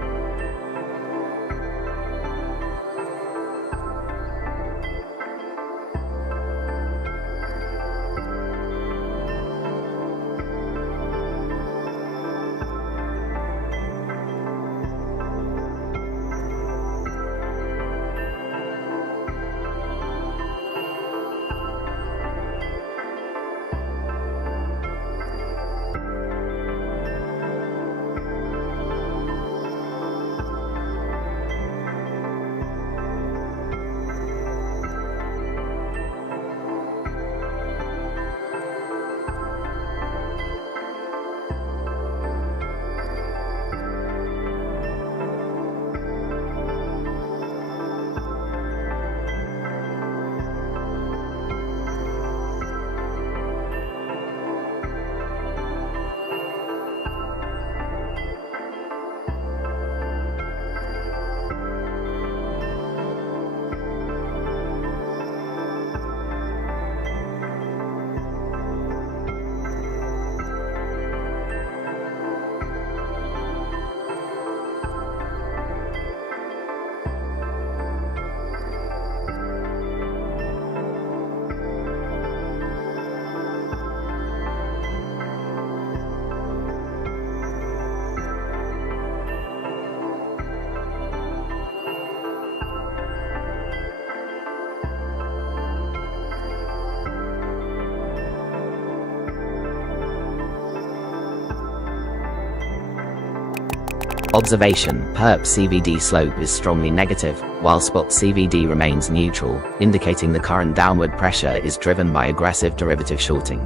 Observation. Perp CVD slope is strongly negative, while spot CVD remains neutral, indicating the current downward pressure is driven by aggressive derivative shorting.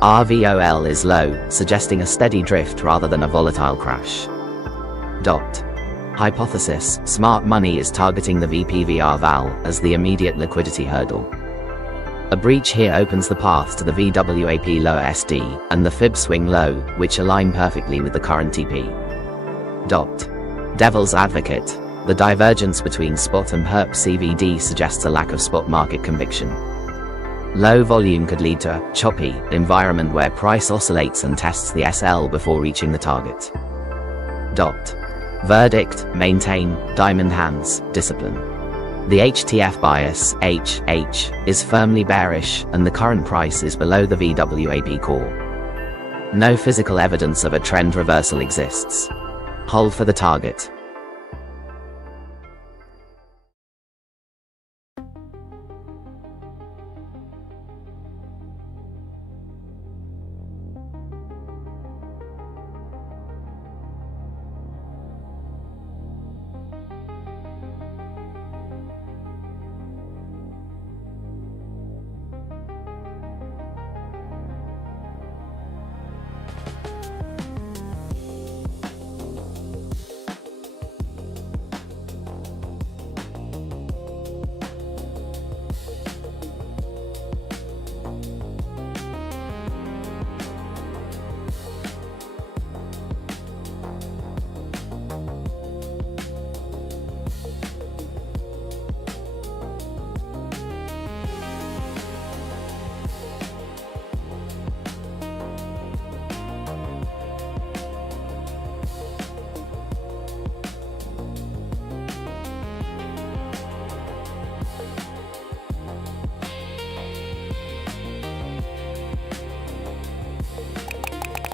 RVOL is low, suggesting a steady drift rather than a volatile crash. Hypothesis. Smart money is targeting the VPVR val as the immediate liquidity hurdle. A breach here opens the path to the VWAP lower SD and the fib swing low, which align perfectly with the current TP. Devil's advocate. The divergence between spot and perp CVD suggests a lack of spot market conviction. Low volume could lead to a choppy environment where price oscillates and tests the SL before reaching the target. Verdict. Maintain diamond hands discipline. The HTF bias HH is firmly bearish, and the current price is below the VWAP core. No physical evidence of a trend reversal exists. Hold for the target.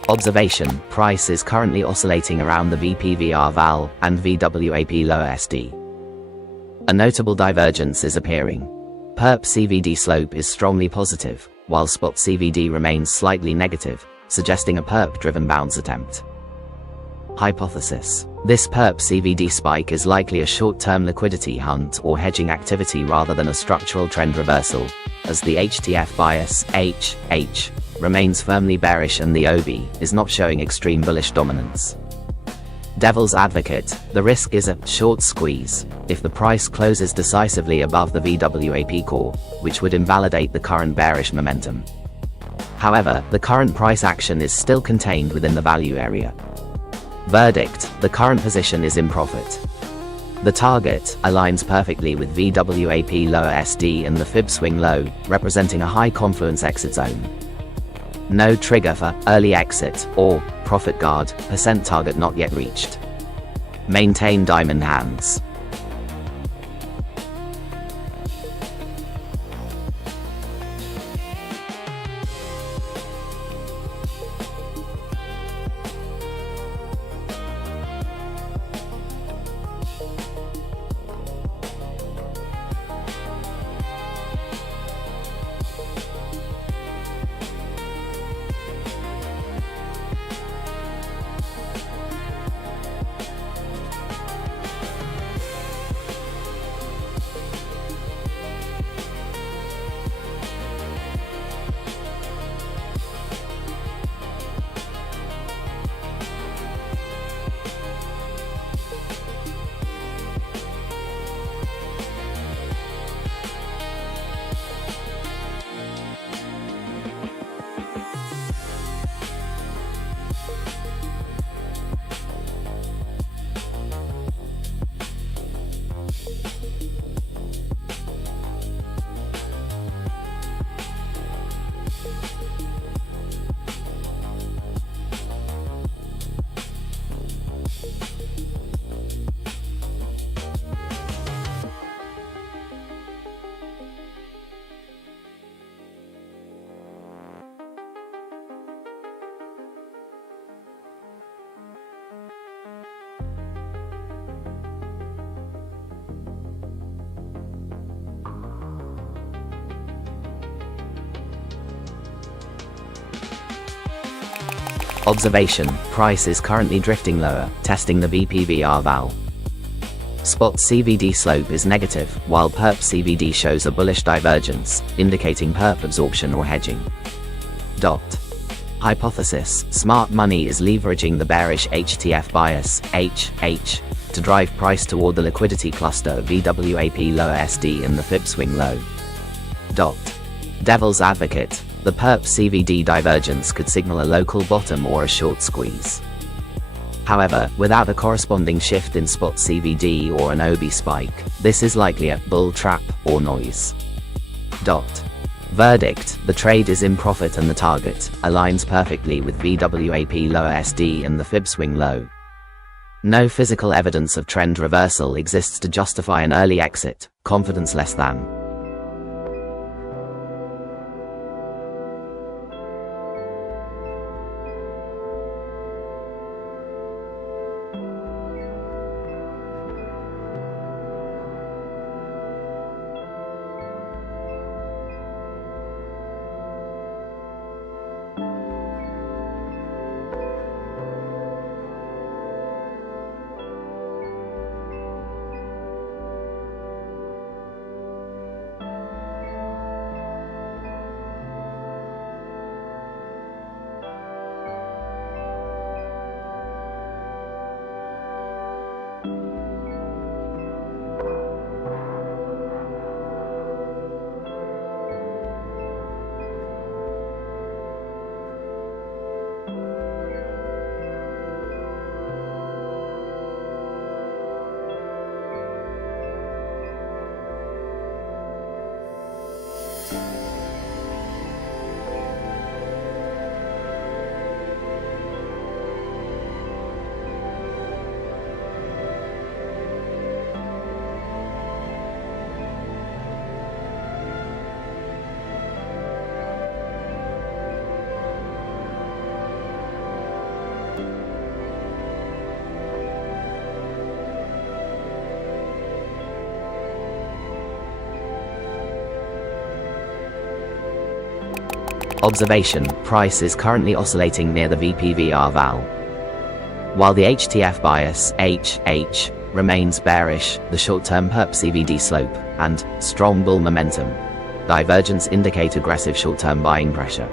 Observation. Price is currently oscillating around the VPVR val and VWAP lower SD. A notable divergence is appearing. perp CVD slope is strongly positive, while spot CVD remains slightly negative, suggesting a perp-driven bounce attempt. Hypothesis: this perp CVD spike is likely a short-term liquidity hunt or hedging activity rather than a structural trend reversal, as the HTF bias, HH, remains firmly bearish and the OB is not showing extreme bullish dominance. Devil's advocate: the risk is a short squeeze if the price closes decisively above the VWAP core, which would invalidate the current bearish momentum. However, the current price action is still contained within the value area. Verdict: the current position is in profit. The target aligns perfectly with VWAP lower SD and the fib swing low, representing a high confluence exit zone. No trigger for early exit or profit guard, percent target not yet reached. Maintain diamond hands. Observation: price is currently drifting lower, testing the VPVR val. Spot CVD slope is negative, while perp CVD shows a bullish divergence, indicating perp absorption or hedging. Hypothesis: smart money is leveraging the bearish HTF bias, HH, to drive price toward the liquidity cluster VWAP lower SD and the fib swing low. Devil's advocate: the perp CVD divergence could signal a local bottom or a short squeeze. However, without a corresponding shift in spot CVD or an OB spike, this is likely a bull trap or noise. Verdict: the trade is in profit and the target aligns perfectly with VWAP lower SD and the fib swing low. No physical evidence of trend reversal exists to justify an early exit, confidence less than. Observation: price is currently oscillating near the VPVR val. While the HTF bias, HH, remains bearish, the short-term perp CVD slope, and strong bull momentum divergence indicate aggressive short-term buying pressure.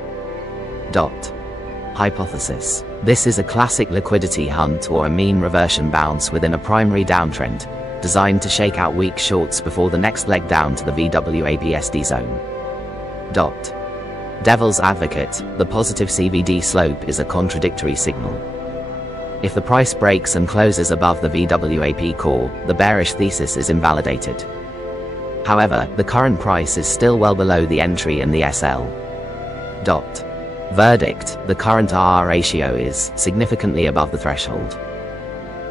Hypothesis: this is a classic liquidity hunt or a mean reversion bounce within a primary downtrend, designed to shake out weak shorts before the next leg down to the VWAP-SD zone. Devil's advocate: the positive CVD slope is a contradictory signal. If the price breaks and closes above the VWAP core, the bearish thesis is invalidated. However, the current price is still well below the entry in the SL. Verdict: the current RR ratio is significantly above the threshold.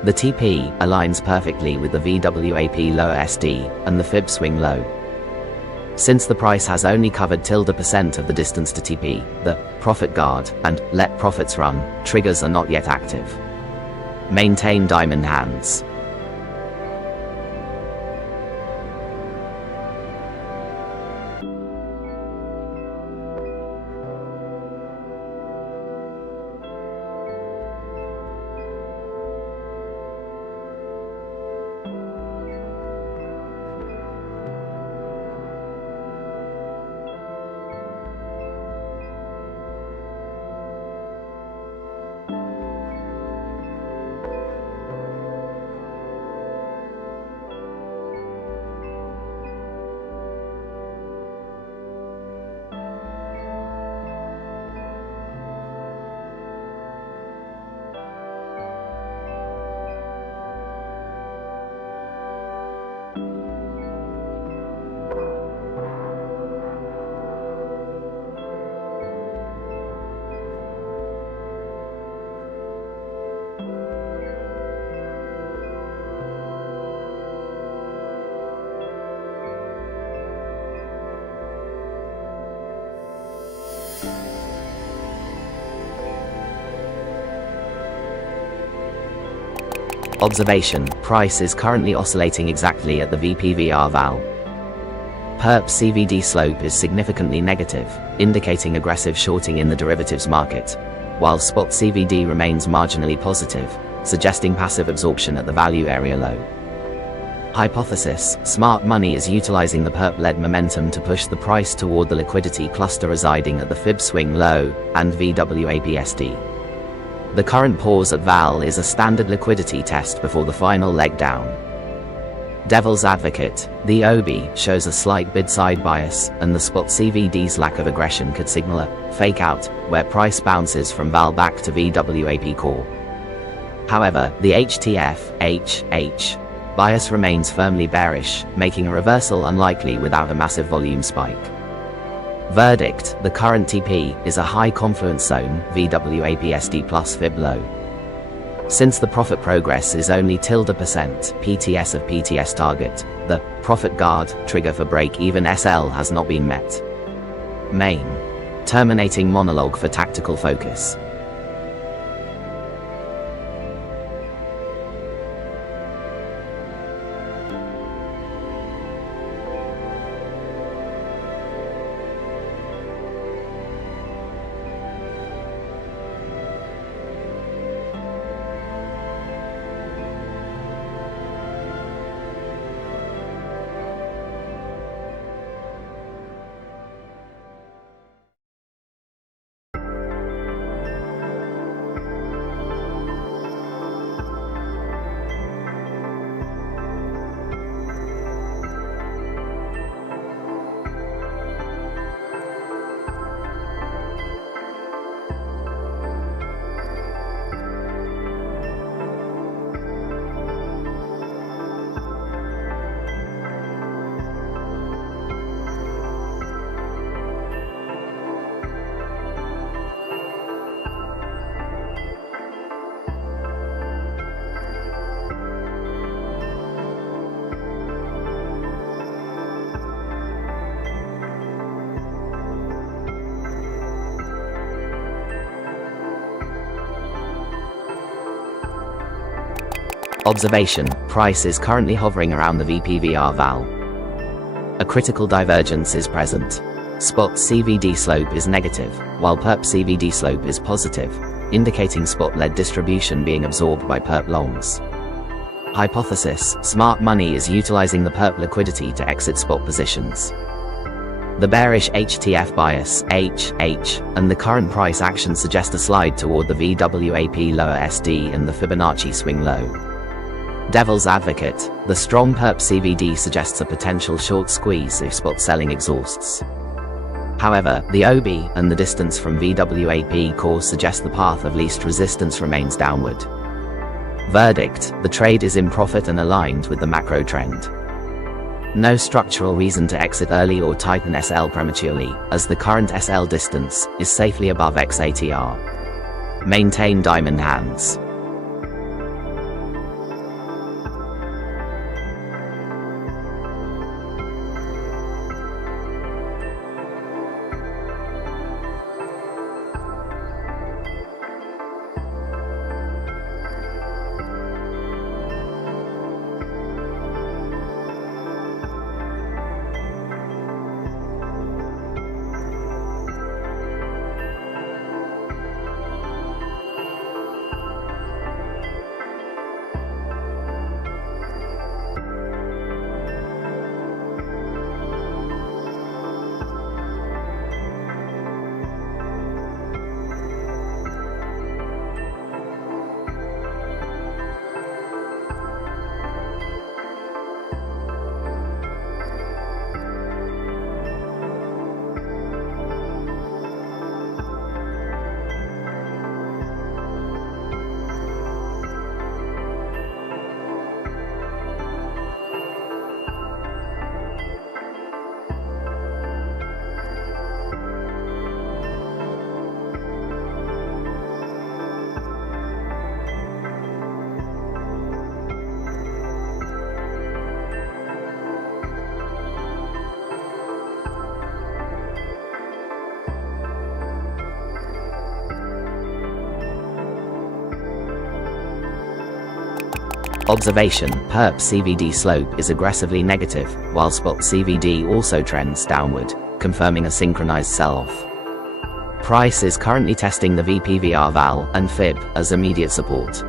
The TP aligns perfectly with the VWAP low SD and the fib swing low. Since the price has only covered %% of the distance to TP, the profit guard and let profits run triggers are not yet active. Maintain diamond hands. Observation: price is currently oscillating exactly at the VPVR val. Perp CVD slope is significantly negative, indicating aggressive shorting in the derivatives market, while spot CVD remains marginally positive, suggesting passive absorption at the value area low. Hypothesis: smart money is utilizing the perp-led momentum to push the price toward the liquidity cluster residing at the fib swing low and VWAP-SD. The current pause at val is a standard liquidity test before the final leg down. Devil's advocate: the OB shows a slight bid-side bias, and the spot CVD's lack of aggression could signal a fake out, where price bounces from val back to VWAP core. However, the HTF-HH bias remains firmly bearish, making a reversal unlikely without a massive volume spike. Verdict: the current TP is a high confluence zone, VWAP-SD plus fib low. Since the profit progress is only %, PTS of PTS target, the profit guard trigger for break-even SL has not been met. Main. Terminating monologue for tactical focus. Observation: price is currently hovering around the VPVR val. A critical divergence is present. Spot CVD slope is negative, while perp CVD slope is positive, indicating spot-led distribution being absorbed by perp longs. Hypothesis: smart money is utilizing the perp liquidity to exit spot positions. The bearish HTF bias, HH, and the current price action suggest a slide toward the VWAP lower SD and the Fibonacci swing low. Devil's advocate: the strong perp CVD suggests a potential short squeeze if spot selling exhausts. However, the OB and the distance from VWAP core suggest the path of least resistance remains downward. Verdict: the trade is in profit and aligned with the macro trend. No structural reason to exit early or tighten SL prematurely, as the current SL distance is safely above XATR. Maintain diamond hands. Observation: perp CVD slope is aggressively negative, while spot CVD also trends downward, confirming a synchronized sell-off. Price is currently testing the VPVR val and Fib as immediate support.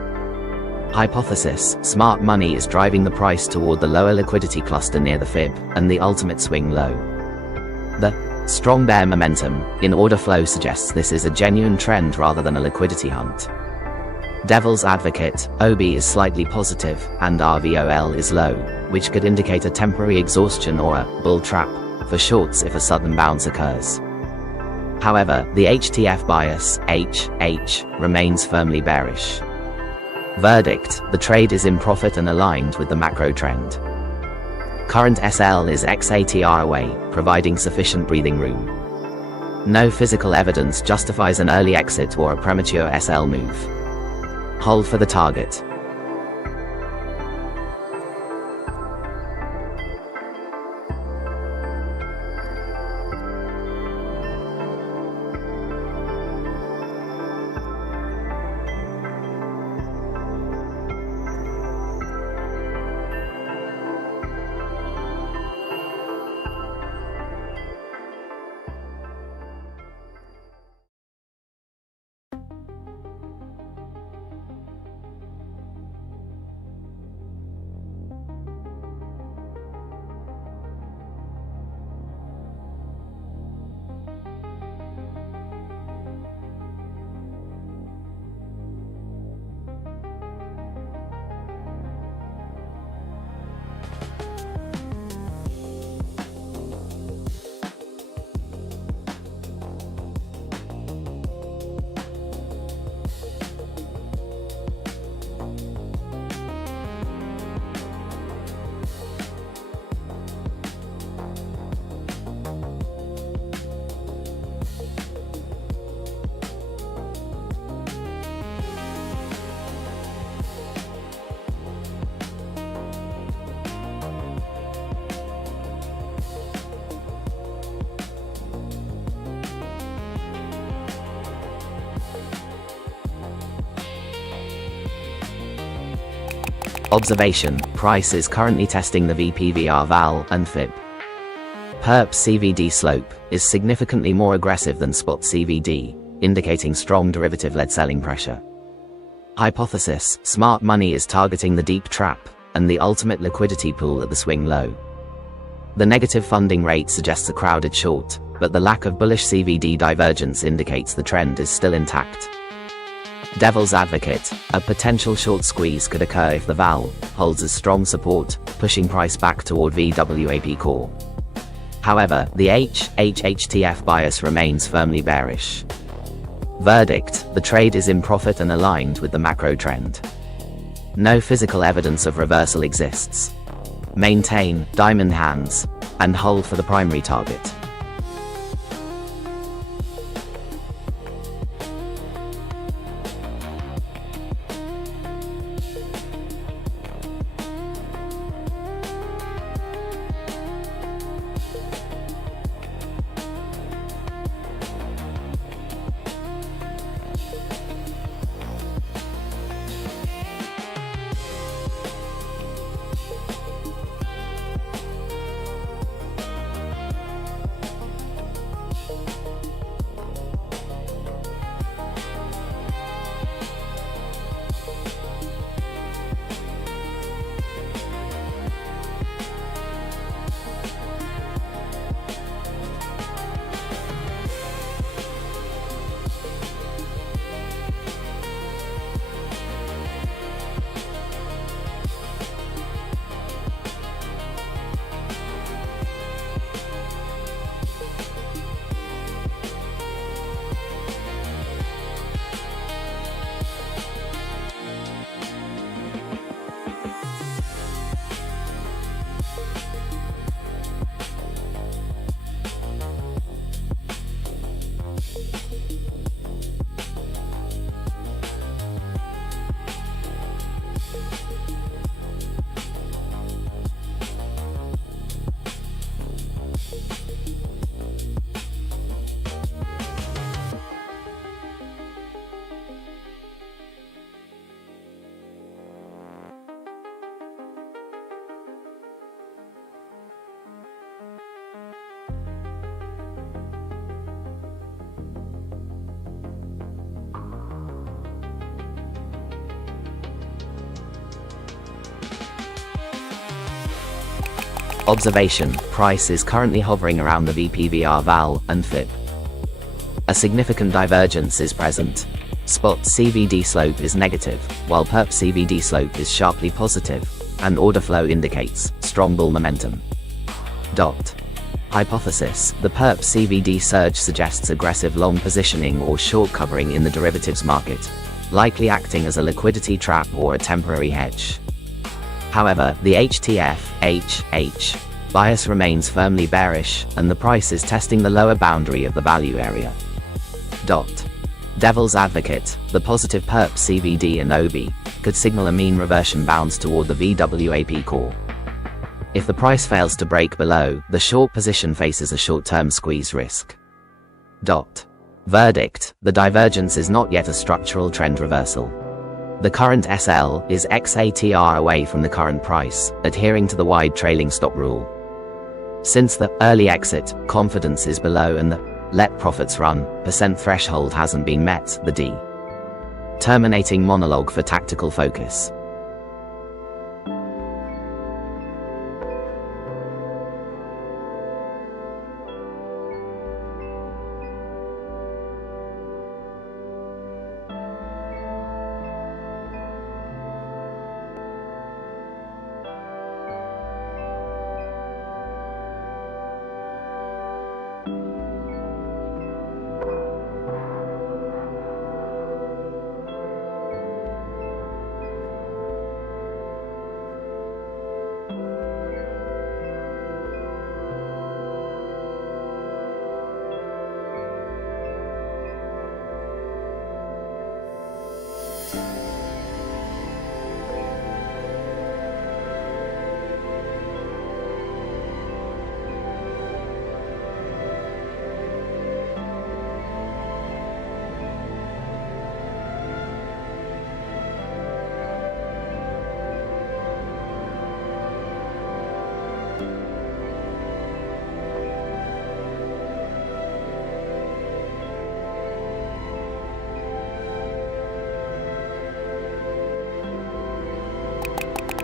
Hypothesis: smart money is driving the price toward the lower liquidity cluster near the Fib and the ultimate swing low. The strong bear momentum in order flow suggests this is a genuine trend rather than a liquidity hunt. Devil's advocate: OB is slightly positive and RVOL is low, which could indicate a temporary exhaustion or a bull trap for shorts if a sudden bounce occurs. However, the HTF bias, HH, remains firmly bearish. Verdict: the trade is in profit and aligned with the macro trend. Current SL is XATR away, providing sufficient breathing room. No physical evidence justifies an early exit or a premature SL move. Hold for the target. Observation: price is currently testing the VPVR val and Fib. perp CVD slope is significantly more aggressive than spot CVD, indicating strong derivative-led selling pressure. Hypothesis: smart money is targeting the deep trap and the ultimate liquidity pool at the swing low. The negative funding rate suggests a crowded short, but the lack of bullish CVD divergence indicates the trend is still intact. Devil's advocate: a potential short squeeze could occur if the VAL holds as strong support, pushing price back toward VWAP core. However, the HHTF bias remains firmly bearish. Verdict: the trade is in profit and aligned with the macro trend. No physical evidence of reversal exists. Maintain diamond hands and hold for the primary target. Observation: price is currently hovering around the VPVR VAL and FIB. A significant divergence is present. Spot CVD slope is negative, while perp CVD slope is sharply positive, and order flow indicates strong bull momentum. Hypothesis: the perp CVD surge suggests aggressive long positioning or short covering in the derivatives market, likely acting as a liquidity trap or a temporary hedge. However, the HTF/HH bias remains firmly bearish, and the price is testing the lower boundary of the value area. Devil's advocate: the positive perp CVD and OB could signal a mean reversion bounce toward the VWAP core. If the price fails to break below, the short position faces a short-term squeeze risk. Verdict: the divergence is not yet a structural trend reversal. The current SL is XATR away from the current price, adhering to the wide trailing stop rule. Since the early exit confidence is below and the let profits run % threshold hasn't been met, the terminating monologue for tactical focus.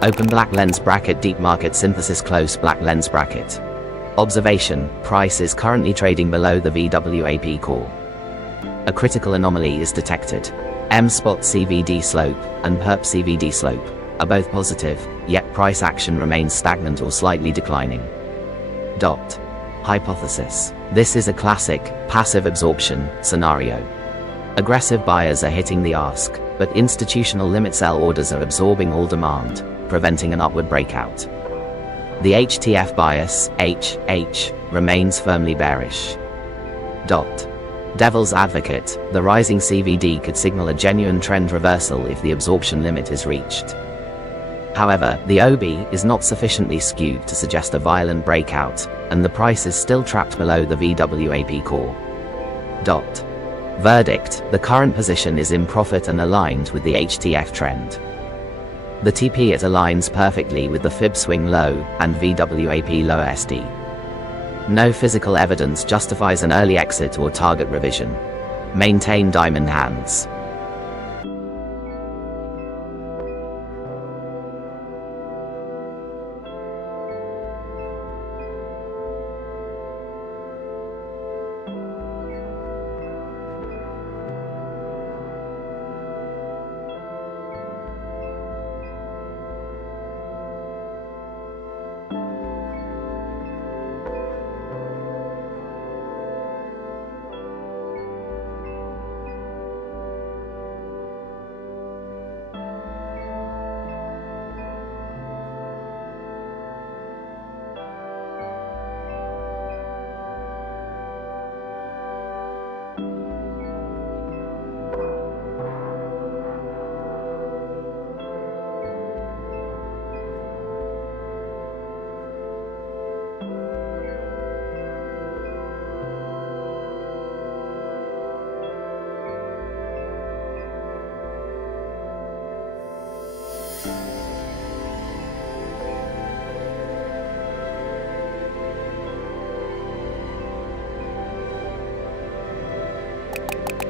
Open black lens bracket, deep market synthesis, close black lens bracket. Observation: price is currently trading below the VWAP core. A critical anomaly is detected. M-spot CVD slope and perp CVD slope are both positive, yet price action remains stagnant or slightly declining. Hypothesis: this is a classic passive absorption scenario. Aggressive buyers are hitting the ask, but institutional limit sell orders are absorbing all demand, preventing an upward breakout. The HTF bias, HH, remains firmly bearish. Devil's advocate: the rising CVD could signal a genuine trend reversal if the absorption limit is reached. However, the OB is not sufficiently skewed to suggest a violent breakout, and the price is still trapped below the VWAP core. Verdict: the current position is in profit and aligned with the HTF trend. The TP it aligns perfectly with the fib swing low and VWAP low SD. No physical evidence justifies an early exit or target revision. Maintain diamond hands.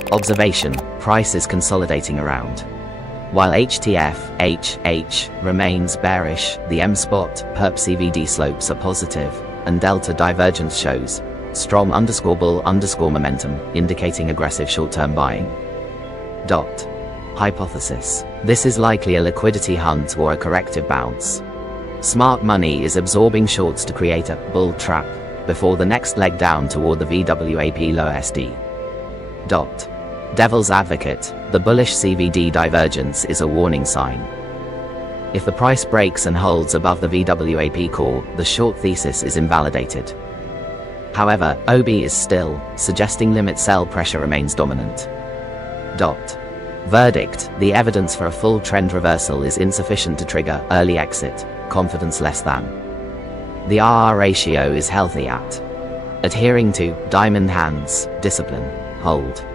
Observation: price is consolidating around. While HTF, HH, remains bearish, the M-spot, perp CVD slopes are positive, and delta divergence shows strong _bull _momentum, indicating aggressive short-term buying. Hypothesis: this is likely a liquidity hunt or a corrective bounce. Smart money is absorbing shorts to create a bull trap before the next leg down toward the VWAP low SD. Devil's advocate: the bullish CVD divergence is a warning sign. If the price breaks and holds above the VWAP core, the short thesis is invalidated. However, OB is still, suggesting limit sell pressure remains dominant. Verdict: the evidence for a full trend reversal is insufficient to trigger early exit, confidence less than. The RR ratio is healthy at adhering to diamond hands, discipline, hold.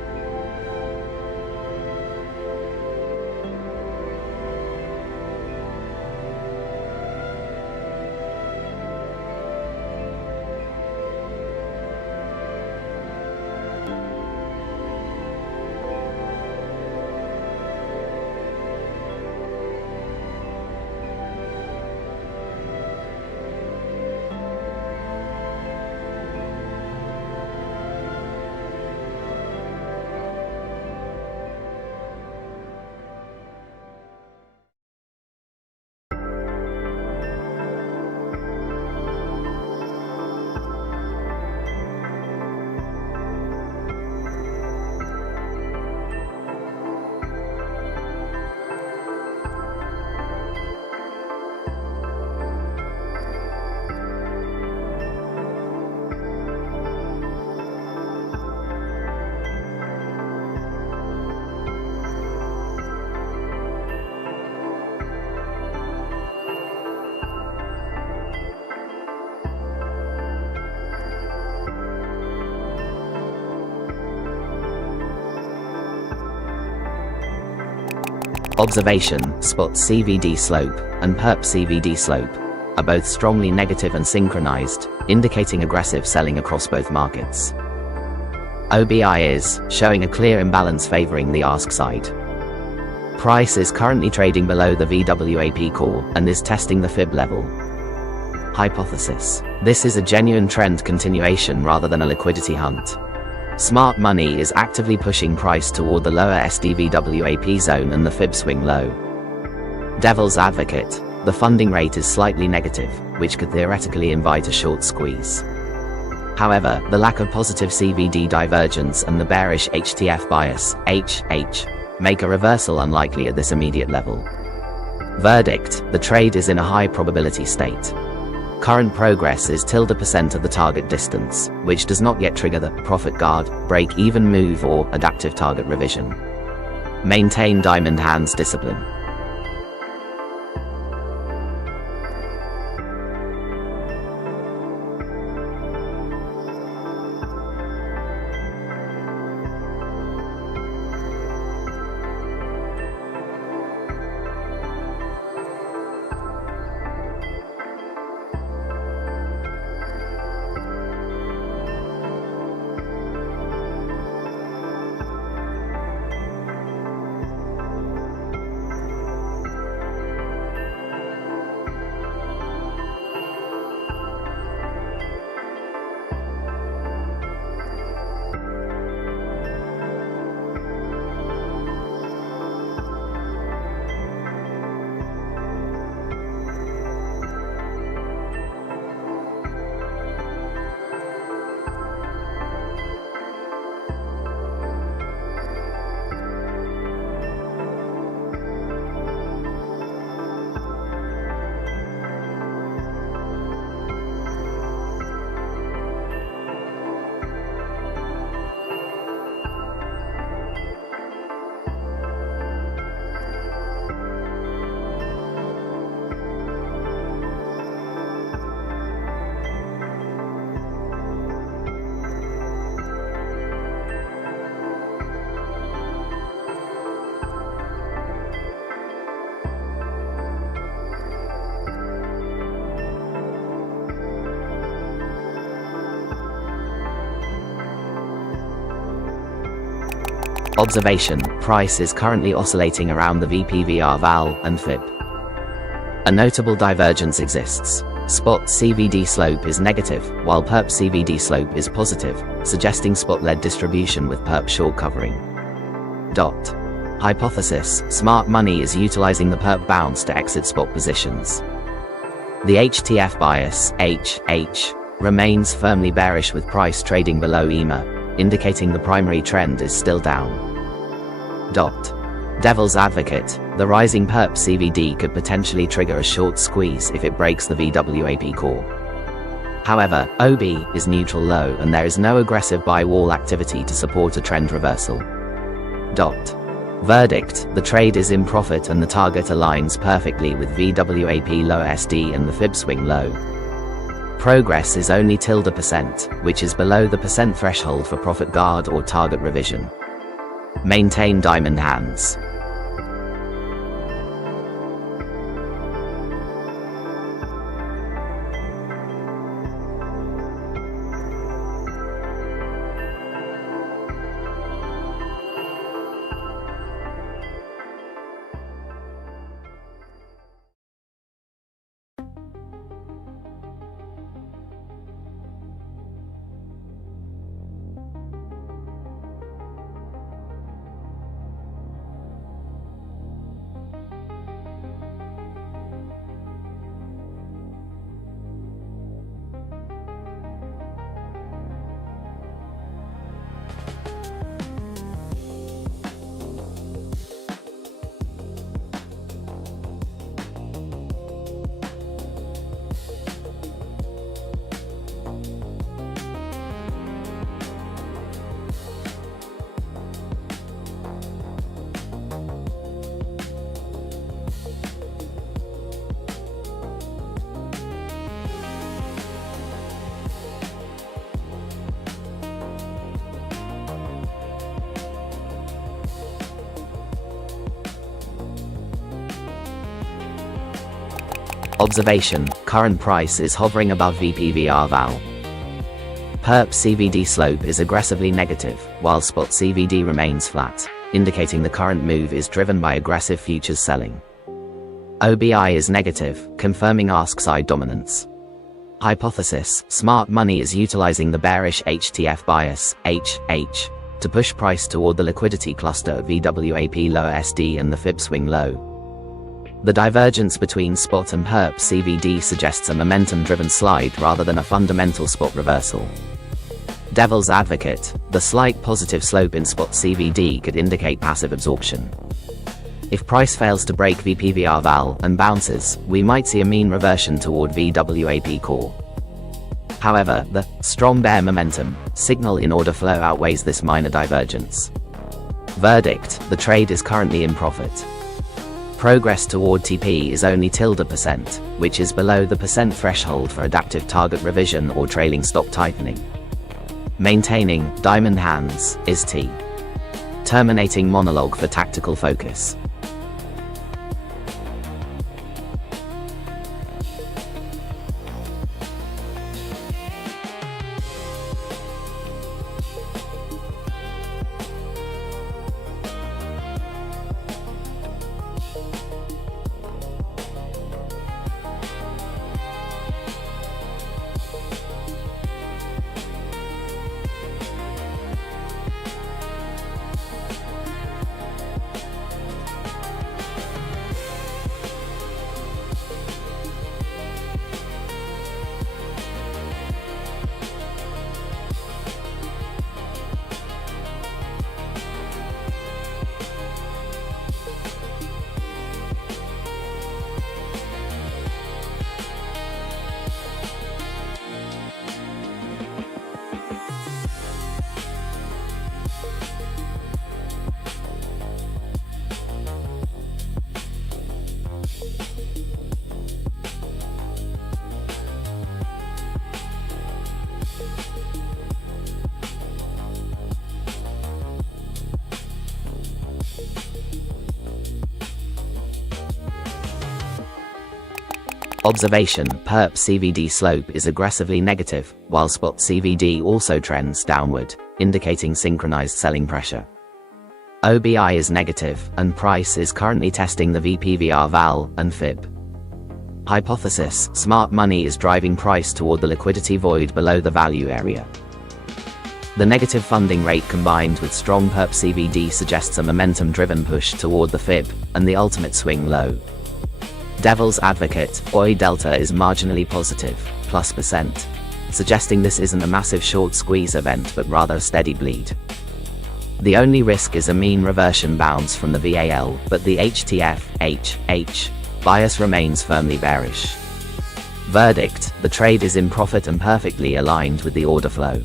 Observation: spot CVD slope and perp CVD slope are both strongly negative and synchronized, indicating aggressive selling across both markets. OBI is showing a clear imbalance favoring the ask side. Price is currently trading below the VWAP core and is testing the fib level. Hypothesis: this is a genuine trend continuation rather than a liquidity hunt. Smart money is actively pushing price toward the lower SDVWAP zone and the fib swing low. Devil's advocate: the funding rate is slightly negative, which could theoretically invite a short squeeze. However, the lack of positive CVD divergence and the bearish HTF bias, HH, make a reversal unlikely at this immediate level. Verdict: the trade is in a high probability state. Current progress is %% of the target distance, which does not yet trigger the profit guard, break-even move or adaptive target revision. Maintain diamond hands discipline. Observation: price is currently oscillating around the VPVR val and fib. A notable divergence exists. Spot CVD slope is negative, while perp CVD slope is positive, suggesting spot-led distribution with perp short covering. Hypothesis: smart money is utilizing the perp bounce to exit spot positions. The HTF bias, HH, remains firmly bearish with price trading below EMA, indicating the primary trend is still down. Devil's advocate: the rising perp CVD could potentially trigger a short squeeze if it breaks the VWAP core. However, OB is neutral low and there is no aggressive buy wall activity to support a trend reversal. Verdict: the trade is in profit and the target aligns perfectly with VWAP low SD and the fib swing low. Progress is only %, which is below the % threshold for profit guard or target revision. Maintain diamond hands. Observation: current price is hovering above VPVR val. Perp CVD slope is aggressively negative, while spot CVD remains flat. indicating the current move is driven by aggressive futures selling. OBI is negative, confirming ask-side dominance. Hypothesis: smart money is utilizing the bearish HTF bias, HH, to push price toward the liquidity cluster VWAP lower SD and the fib swing low. The divergence between spot and perp CVD suggests a momentum-driven slide rather than a fundamental spot reversal. Devil's advocate: the slight positive slope in spot CVD could indicate passive absorption. If price fails to break VPVR val and bounces, we might see a mean reversion toward VWAP core. However, the strong bear momentum signal in order flow outweighs this minor divergence. Verdict: the trade is currently in profit. Progress toward TP is only %, which is below the % threshold for adaptive target revision or trailing stop tightening. Maintaining diamond hands is T. Terminating monologue for tactical focus. Observation: perp CVD slope is aggressively negative, while spot CVD also trends downward, indicating synchronized selling pressure. OBI is negative, and price is currently testing the VPVR val and fib. Hypothesis: smart money is driving price toward the liquidity void below the value area. The negative funding rate combined with strong perp CVD suggests a momentum-driven push toward the fib and the ultimate swing low. Devil's advocate: OI delta is marginally positive, +%, suggesting this isn't a massive short squeeze event but rather a steady bleed. The only risk is a mean reversion bounce from the VAL, but the HTF HH bias remains firmly bearish. Verdict: the trade is in profit and perfectly aligned with the order flow.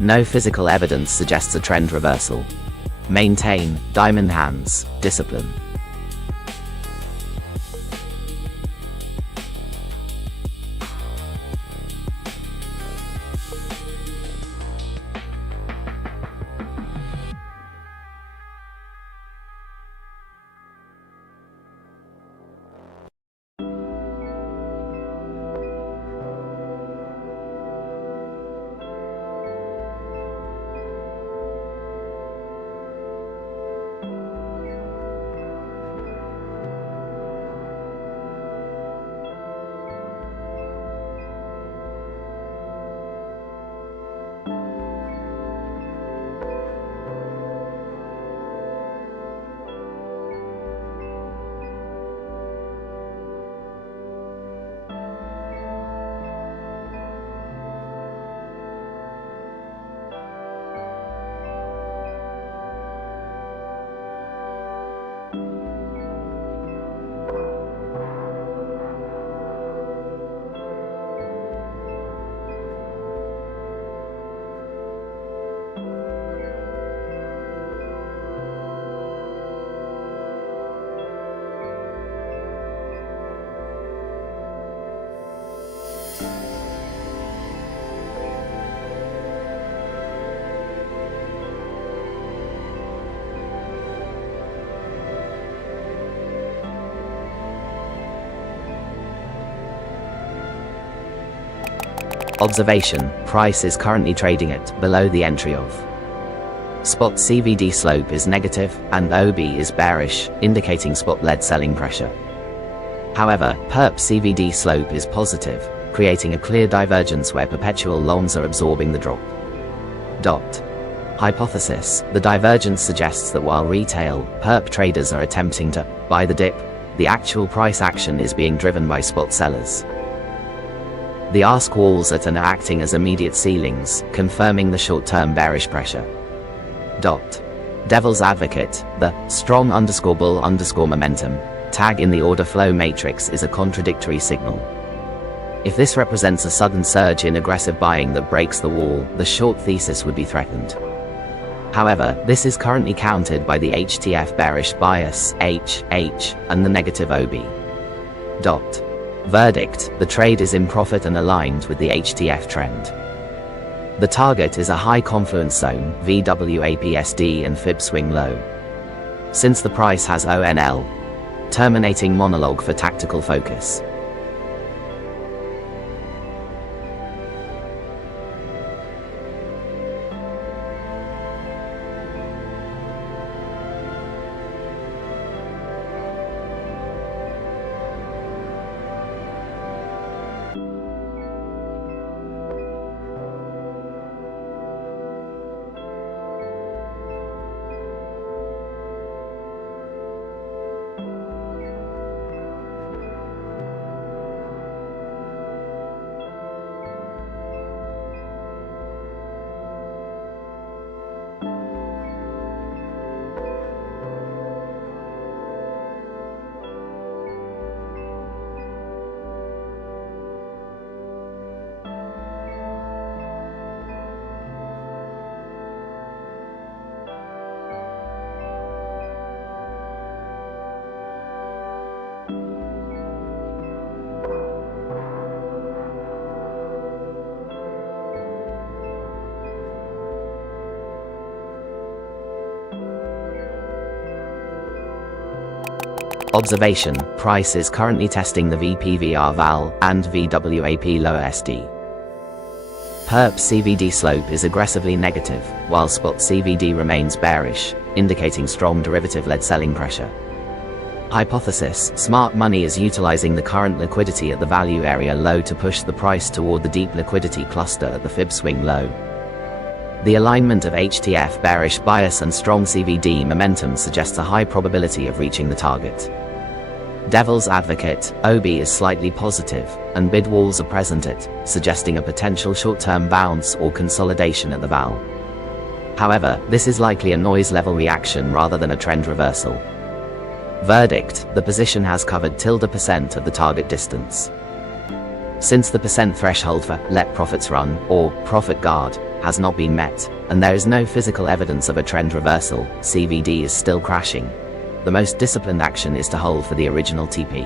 No physical evidence suggests a trend reversal. Maintain diamond hands discipline. Observation: price is currently trading at below the entry of spot CVD slope is negative, and OB is bearish, indicating spot-led selling pressure. However, perp CVD slope is positive, creating a clear divergence where perpetual longs are absorbing the drop. Hypothesis: the divergence suggests that while retail, perp traders are attempting to buy the dip, the actual price action is being driven by spot sellers. The ask walls at and are acting as immediate ceilings, confirming the short-term bearish pressure. Devil's advocate: the strong _bull momentum tag in the order flow matrix is a contradictory signal. If this represents a sudden surge in aggressive buying that breaks the wall, the short thesis would be threatened. However, this is currently countered by the HTF bearish bias, HH, and the negative OB. Verdict: the trade is in profit and aligned with the HTF trend. The target is a high confluence zone, VWAP/SD and Fib swing low. Since the price has ONL, terminating monologue for tactical focus. Observation: price is currently testing the VPVR val and VWAP lower SD. Perp CVD slope is aggressively negative, while spot CVD remains bearish, indicating strong derivative-led selling pressure. Hypothesis: smart money is utilizing the current liquidity at the value area low to push the price toward the deep liquidity cluster at the Fib swing low. The alignment of HTF bearish bias and strong CVD momentum suggests a high probability of reaching the target. Devil's advocate: OB is slightly positive, and bid walls are present suggesting a potential short-term bounce or consolidation at the val. However, this is likely a noise-level reaction rather than a trend reversal. Verdict: the position has covered %% of the target distance. Since the % threshold for let profits run, or profit guard, has not been met, and there is no physical evidence of a trend reversal, CVD is still crashing. The most disciplined action is to hold for the original TP.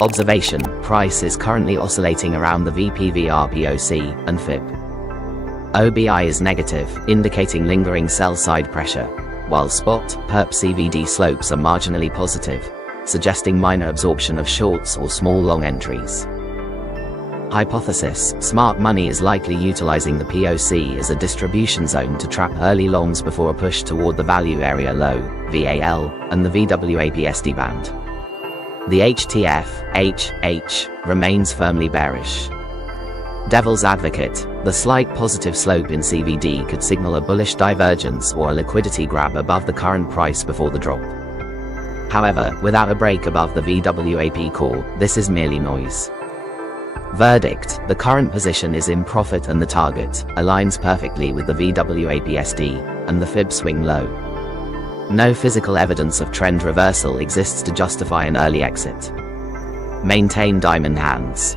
Observation: price is currently oscillating around the VPVR POC and Fib. OBI is negative, indicating lingering sell-side pressure, while spot, perp CVD slopes are marginally positive, suggesting minor absorption of shorts or small long entries. Hypothesis: smart money is likely utilizing the POC as a distribution zone to trap early longs before a push toward the value area low, VAL, and the VWAP/SD band. The HTF/HH remains firmly bearish. Devil's advocate: the slight positive slope in CVD could signal a bullish divergence or a liquidity grab above the current price before the drop. However, without a break above the VWAP core, this is merely noise. Verdict: the current position is in profit and the target aligns perfectly with the VWAP/SD and the fib swing low. No physical evidence of trend reversal exists to justify an early exit. Maintain diamond hands.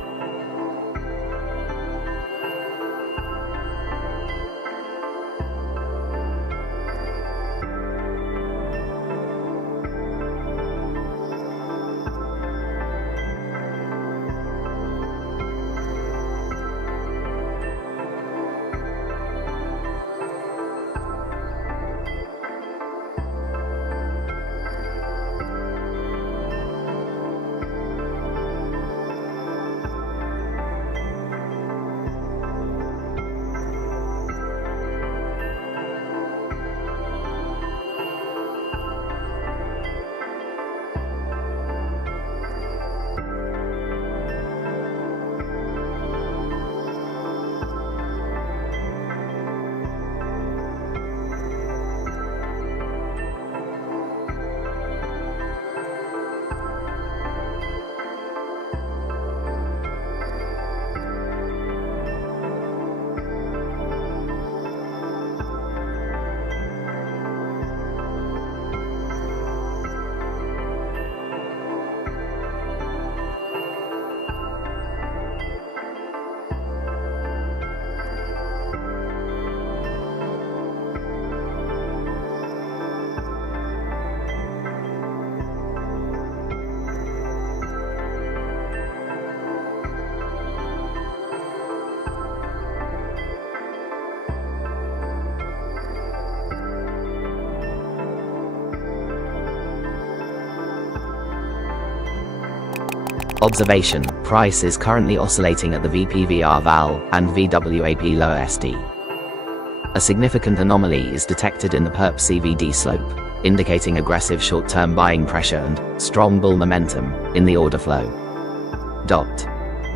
Observation: price is currently oscillating at the VPVR val and VWAP lower SD. A significant anomaly is detected in the perp CVD slope, indicating aggressive short-term buying pressure and strong bull momentum in the order flow.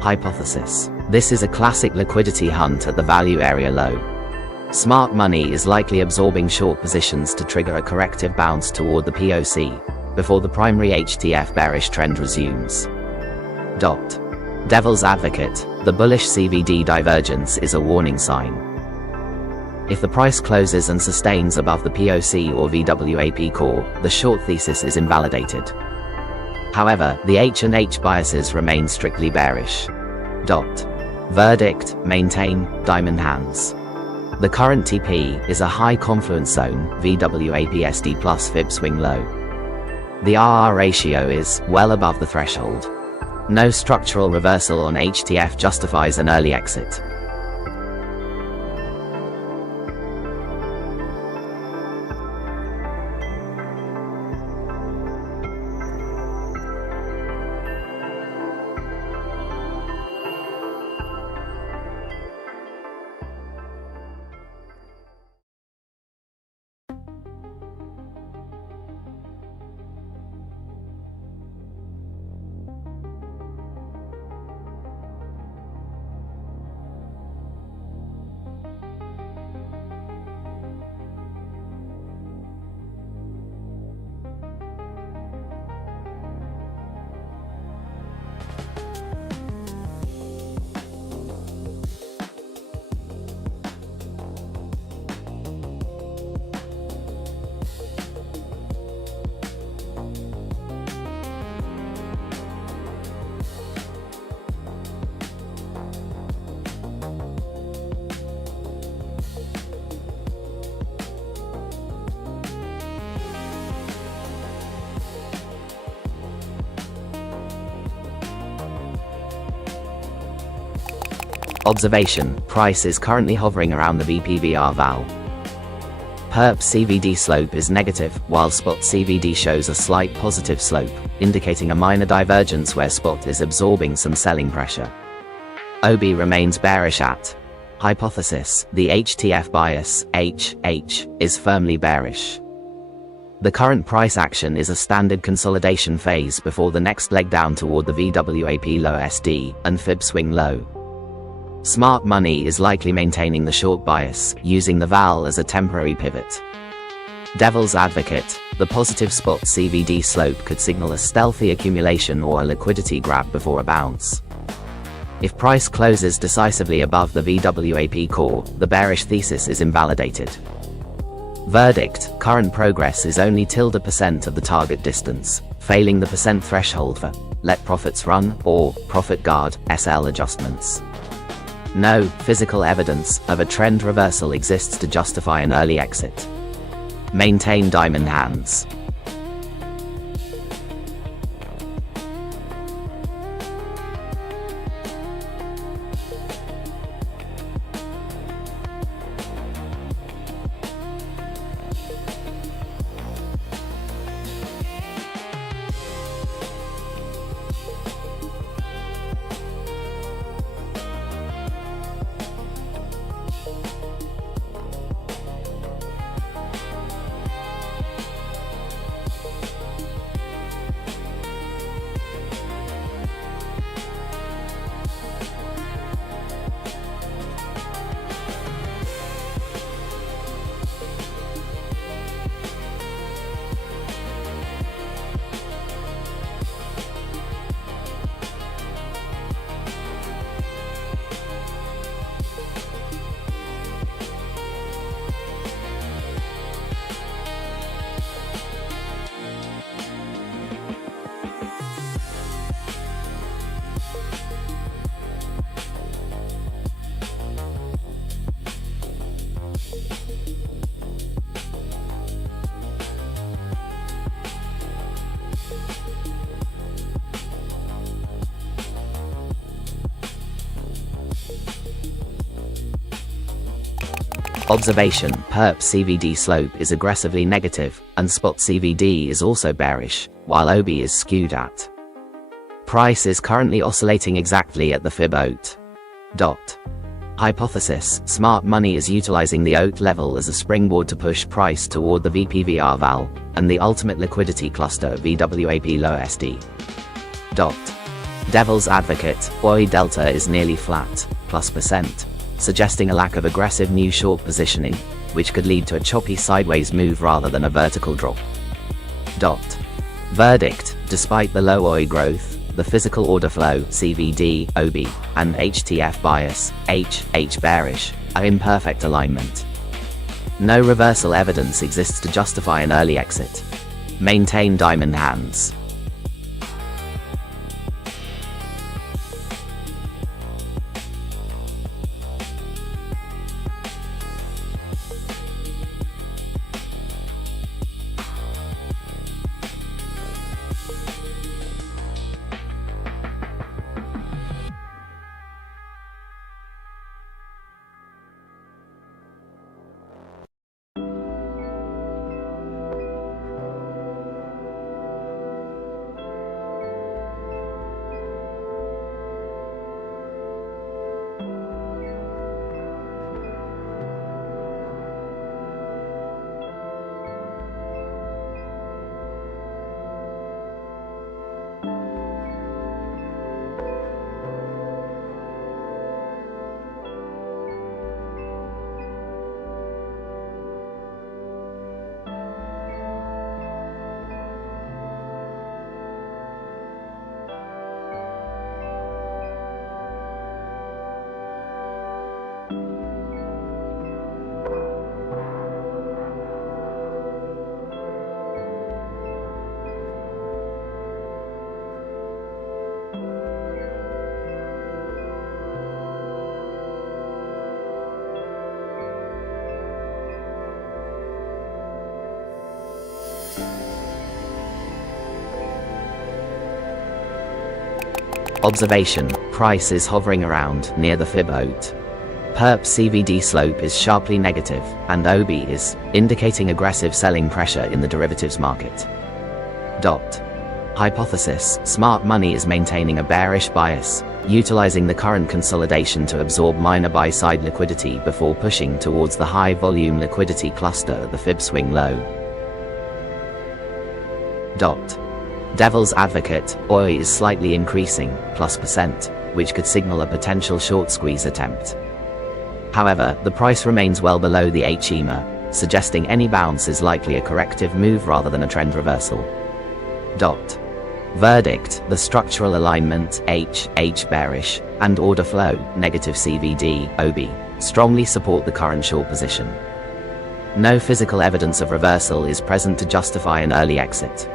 Hypothesis: this is a classic liquidity hunt at the value area low. Smart money is likely absorbing short positions to trigger a corrective bounce toward the POC before the primary HTF bearish trend resumes. Devil's advocate: the bullish CVD divergence is a warning sign. If the price closes and sustains above the POC or VWAP core, the short thesis is invalidated. However, the H&H biases remain strictly bearish. Verdict: maintain diamond hands. The current TP is a high confluence zone, VWAP/SD plus fib swing low. The RR ratio is well above the threshold. No structural reversal on HTF justifies an early exit. Observation: price is currently hovering around the VPVR val. Perp CVD slope is negative, while spot CVD shows a slight positive slope, indicating a minor divergence where spot is absorbing some selling pressure. OB remains bearish at. Hypothesis: the HTF bias, HH, is firmly bearish. The current price action is a standard consolidation phase before the next leg down toward the VWAP low SD and fib swing low. Smart money is likely maintaining the short bias, using the VAL as a temporary pivot. Devil's advocate: the positive spot CVD slope could signal a stealthy accumulation or a liquidity grab before a bounce. If price closes decisively above the VWAP core, the bearish thesis is invalidated. Verdict: current progress is only %% of the target distance, failing the % threshold for let profits run or profit guard SL adjustments. No physical evidence of a trend reversal exists to justify an early exit. Maintain diamond hands. Observation: Perp CVD slope is aggressively negative, and spot CVD is also bearish, while OB is skewed at. Price is currently oscillating exactly at the fib OAT. Hypothesis: smart money is utilizing the OAT level as a springboard to push price toward the VPVR val, and the ultimate liquidity cluster VWAP low SD. Devil's advocate: OI delta is nearly flat, +%. Suggesting a lack of aggressive new short positioning, which could lead to a choppy sideways move rather than a vertical drop. Verdict: despite the low OI growth, the physical order flow CVD, OB, and HTF bias HH bearish are in perfect alignment. No reversal evidence exists to justify an early exit. Maintain diamond hands. Observation: price is hovering around near the fib OAT. perp CVD slope is sharply negative, and OB is indicating aggressive selling pressure in the derivatives market. Hypothesis: smart money is maintaining a bearish bias, utilizing the current consolidation to absorb minor buy-side liquidity before pushing towards the high-volume liquidity cluster at the fib swing low. Devil's advocate: OI is slightly increasing, +%, which could signal a potential short squeeze attempt. However, the price remains well below the HEMA, suggesting any bounce is likely a corrective move rather than a trend reversal. Verdict: the structural alignment H bearish and order flow negative CVD OB strongly support the current short position. No physical evidence of reversal is present to justify an early exit.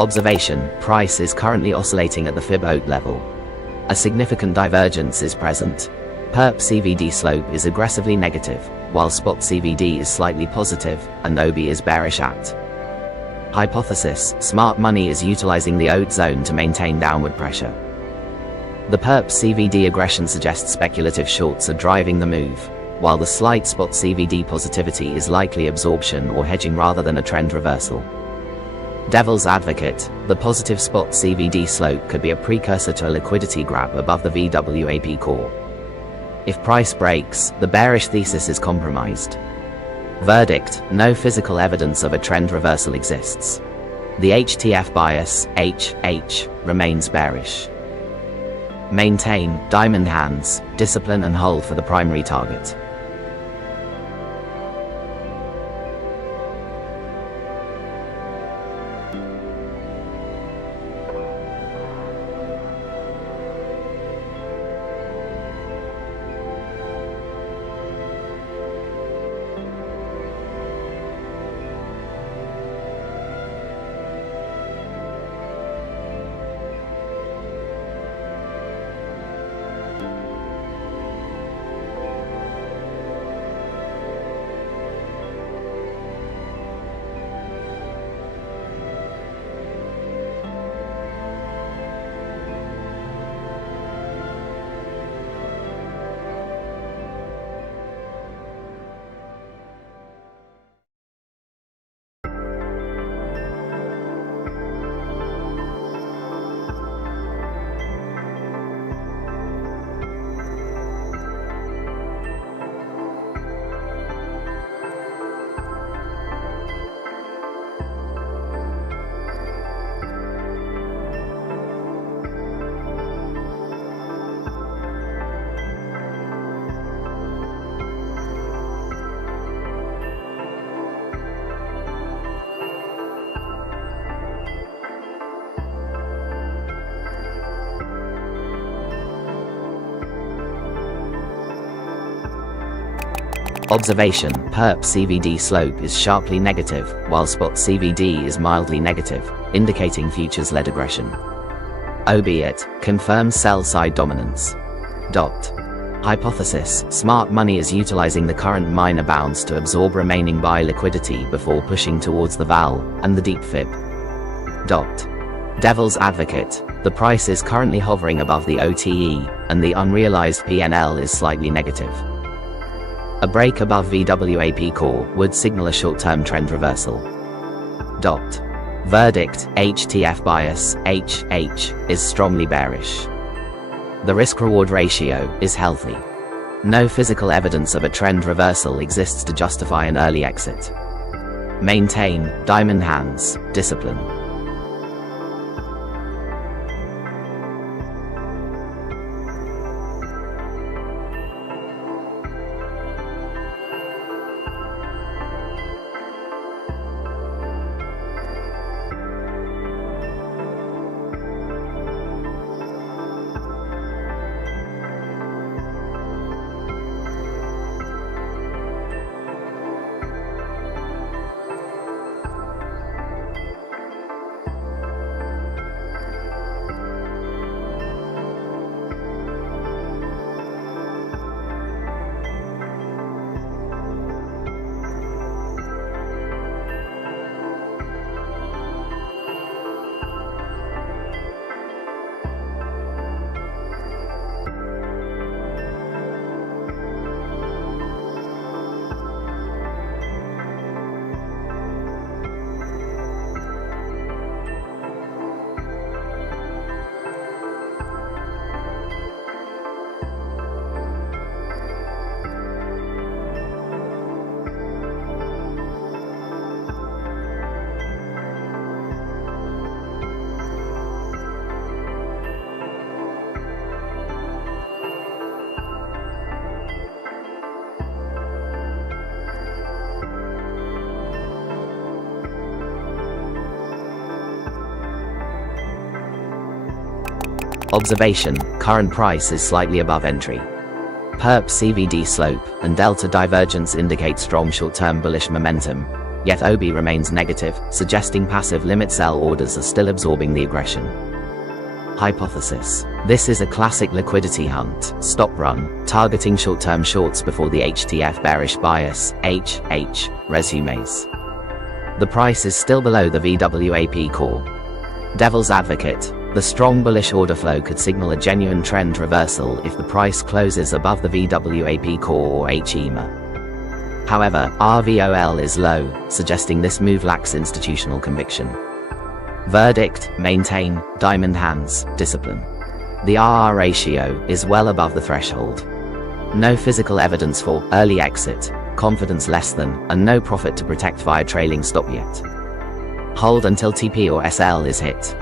Observation: price is currently oscillating at the fib OAT level. A significant divergence is present. Perp CVD slope is aggressively negative, while spot CVD is slightly positive, and OB is bearish at. Hypothesis: smart money is utilizing the OAT zone to maintain downward pressure. The perp CVD aggression suggests speculative shorts are driving the move, while the slight spot CVD positivity is likely absorption or hedging rather than a trend reversal. Devil's advocate: the positive spot CVD slope could be a precursor to a liquidity grab above the VWAP core. If price breaks, the bearish thesis is compromised. Verdict: no physical evidence of a trend reversal exists. The HTF bias, HH, remains bearish. Maintain diamond hands, discipline and hold for the primary target. Observation: perp CVD slope is sharply negative, while spot CVD is mildly negative, indicating futures-led aggression. Albeit, confirms sell-side dominance. Hypothesis: smart money is utilizing the current minor bounce to absorb remaining buy liquidity before pushing towards the val and the deep fib. Devil's advocate: the price is currently hovering above the OTE, and the unrealized PNL is slightly negative. A break above VWAP core would signal a short-term trend reversal. Verdict: HTF bias, HH, is strongly bearish. The risk-reward ratio is healthy. No physical evidence of a trend reversal exists to justify an early exit. Maintain diamond hands discipline. Observation: current price is slightly above entry. Perp CVD slope and delta divergence indicate strong short-term bullish momentum, yet OB remains negative, suggesting passive limit sell orders are still absorbing the aggression. Hypothesis: this is a classic liquidity hunt, stop run, targeting short-term shorts before the HTF bearish bias, HH, resumes. The price is still below the VWAP core. Devil's advocate: the strong bullish order flow could signal a genuine trend reversal if the price closes above the VWAP core or HEMA. However, RVOL is low, suggesting this move lacks institutional conviction. Verdict: maintain diamond hands discipline. The RR ratio is well above the threshold. No physical evidence for early exit, confidence less than, and no profit to protect via trailing stop yet. Hold until TP or SL is hit.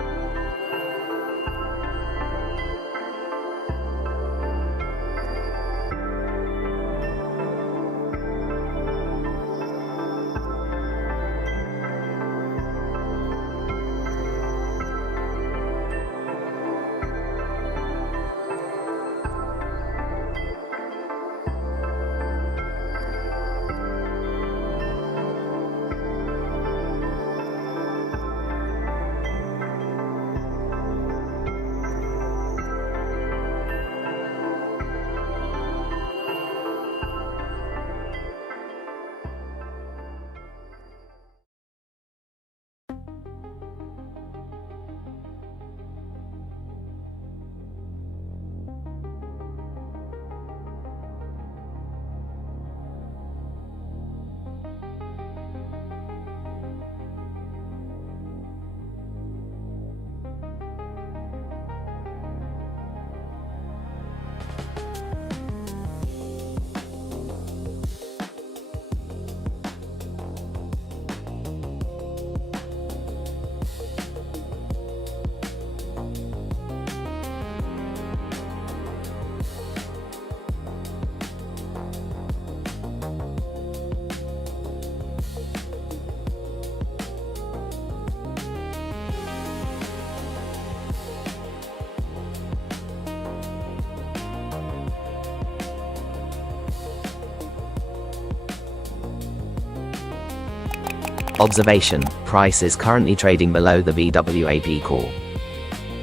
Observation: price is currently trading below the VWAP core.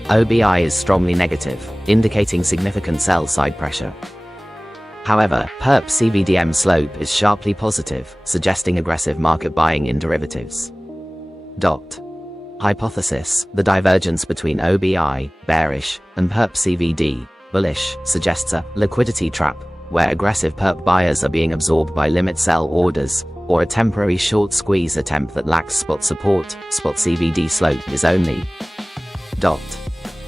OBI is strongly negative, indicating significant sell-side pressure. However, perp CVDM slope is sharply positive, suggesting aggressive market buying in derivatives. Hypothesis: the divergence between OBI, bearish, and perp CVD, bullish, suggests a liquidity trap, where aggressive perp buyers are being absorbed by limit sell orders, or a temporary short squeeze attempt that lacks spot support. Spot CVD slope is only.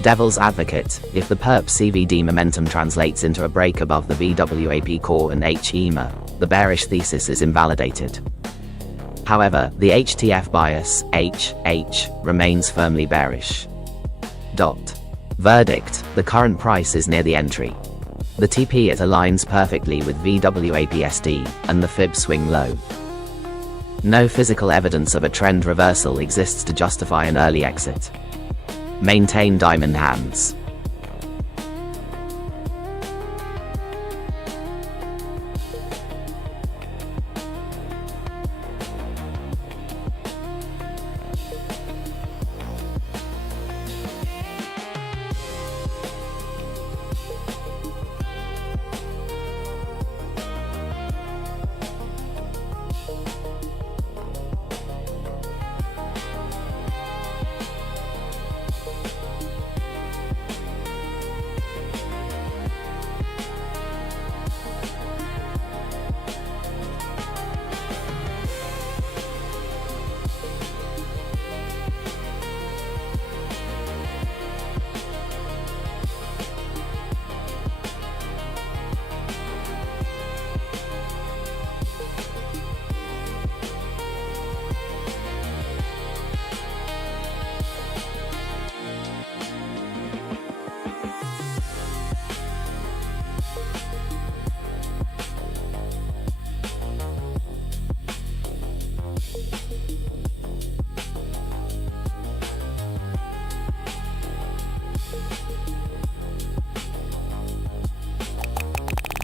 Devil's advocate: if the perp CVD momentum translates into a break above the VWAP core and HEMA, the bearish thesis is invalidated. However, the HTF bias, HH, remains firmly bearish. Verdict: the current price is near the entry. The TP it aligns perfectly with VWAP/SD, and the fib swing low. No physical evidence of a trend reversal exists to justify an early exit. Maintain diamond hands.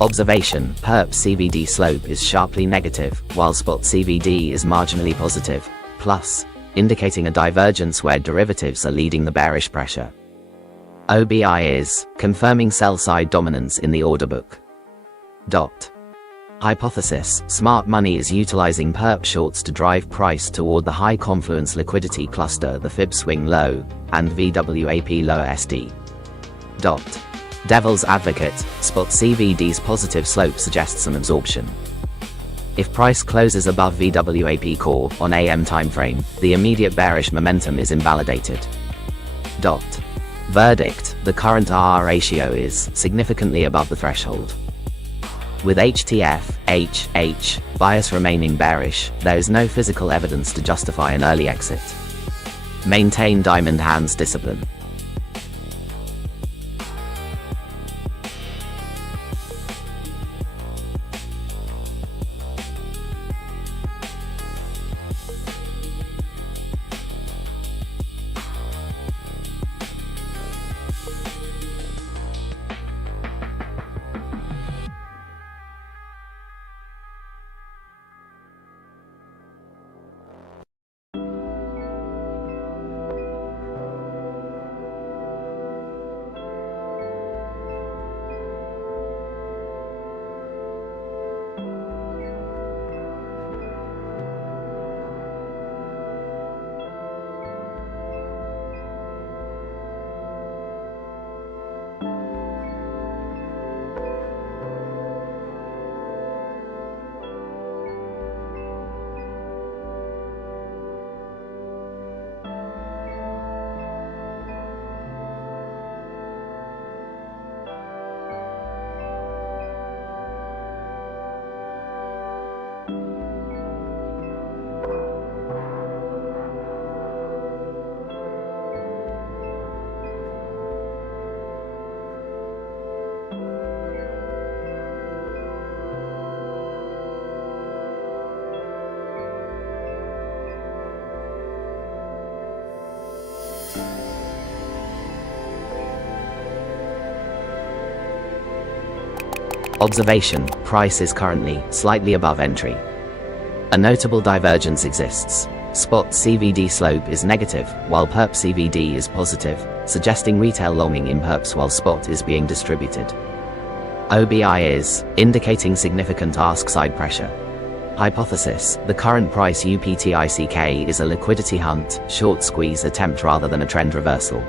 Observation: perp CVD slope is sharply negative, while spot CVD is marginally positive, plus, indicating a divergence where derivatives are leading the bearish pressure. OBI is confirming sell-side dominance in the order book. Hypothesis: smart money is utilizing perp shorts to drive price toward the high confluence liquidity cluster, the fib swing low, and VWAP low SD. Devil's advocate: spot CVD's positive slope suggests some absorption. If price closes above VWAP core on AM timeframe, the immediate bearish momentum is invalidated. Verdict: the current RR ratio is significantly above the threshold. With HTF, HH, bias remaining bearish, there is no physical evidence to justify an early exit. Maintain diamond hands discipline. Observation: price is currently slightly above entry. A notable divergence exists. Spot CVD slope is negative, while perp CVD is positive, suggesting retail longing in perps while spot is being distributed. OBI is indicating significant ask side pressure. Hypothesis: the current price UPTICK is a liquidity hunt, short squeeze attempt rather than a trend reversal.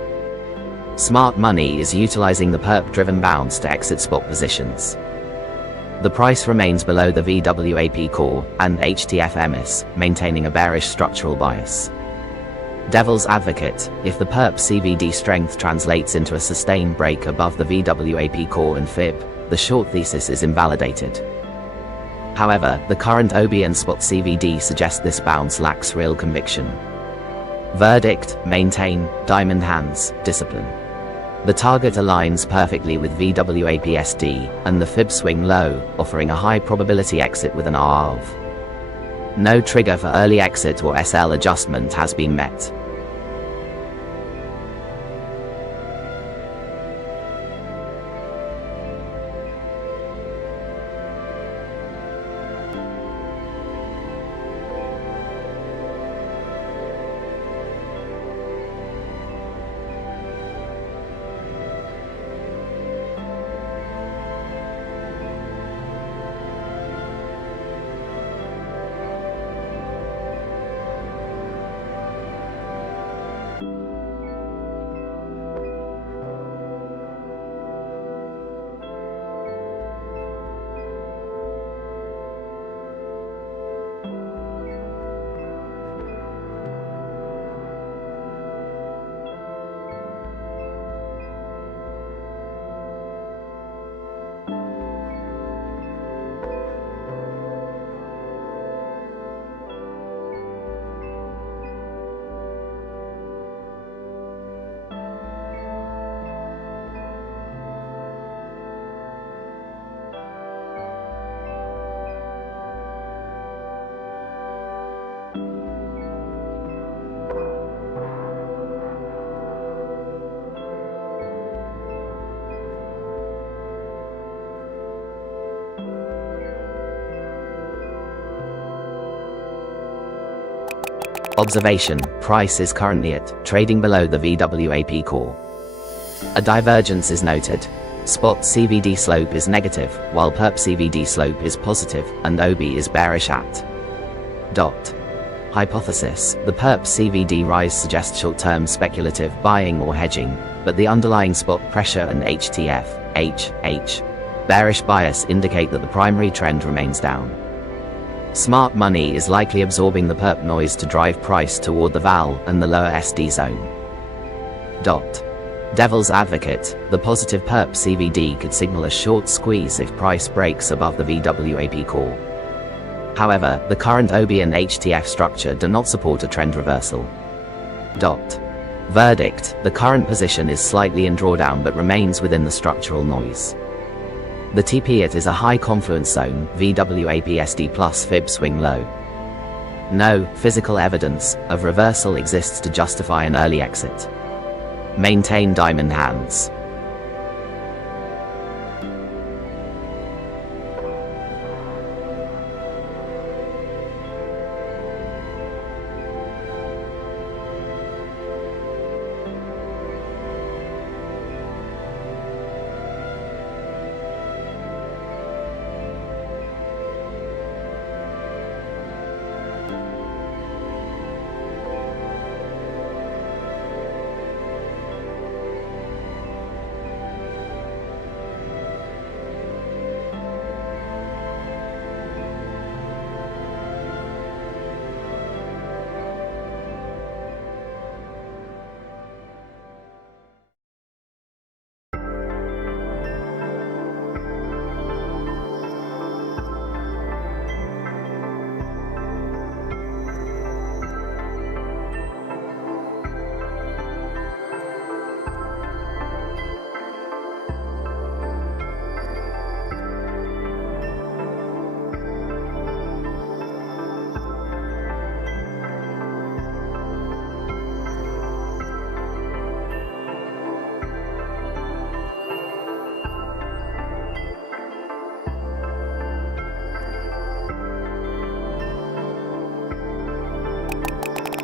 Smart money is utilizing the perp-driven bounce to exit spot positions. The price remains below the VWAP core and HTF emis, maintaining a bearish structural bias. Devil's advocate: if the perp CVD strength translates into a sustained break above the VWAP core and fib, the short thesis is invalidated. However, the current OB and spot CVD suggest this bounce lacks real conviction. Verdict: maintain, diamond hands, discipline. The target aligns perfectly with VWAP-SD, and the fib swing low, offering a high probability exit with an R of. No trigger for early exit or SL adjustment has been met. Observation: price is currently trading below the VWAP core. A divergence is noted. Spot CVD slope is negative, while perp CVD slope is positive, and OB is bearish at. Hypothesis: the perp CVD rise suggests short-term speculative buying or hedging, but the underlying spot pressure and HTF bearish bias indicate that the primary trend remains down. Smart money is likely absorbing the perp noise to drive price toward the VAL and the lower SD zone. Devil's advocate: the positive perp CVD could signal a short squeeze if price breaks above the VWAP core. However, the current OB and HTF structure do not support a trend reversal. Verdict: the current position is slightly in drawdown but remains within the structural noise. The TP it is a high confluence zone, VWAP-SD plus fib swing low. No physical evidence of reversal exists to justify an early exit. Maintain diamond hands.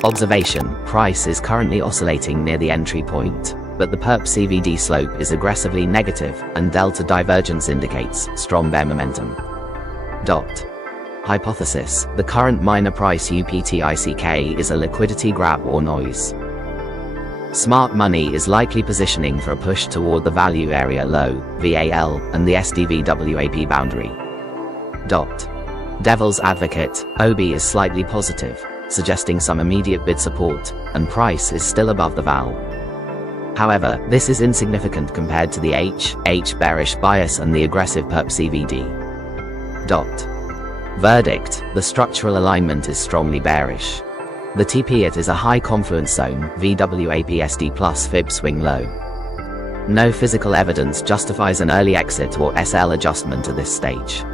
Observation: price is currently oscillating near the entry point, but the perp CVD slope is aggressively negative and delta divergence indicates strong bear momentum. Hypothesis: the current minor price UPTICK is a liquidity grab or noise. Smart money is likely positioning for a push toward the value area low, VAL, and the SDVWAP boundary. Devil's advocate: OB is slightly positive, suggesting some immediate bid support, and price is still above the VAL. However, this is insignificant compared to the H bearish bias and the aggressive perp CVD. Verdict: the structural alignment is strongly bearish. The TP-IT is a high confluence zone, VWAP-SD plus fib swing low. No physical evidence justifies an early exit or SL adjustment at this stage.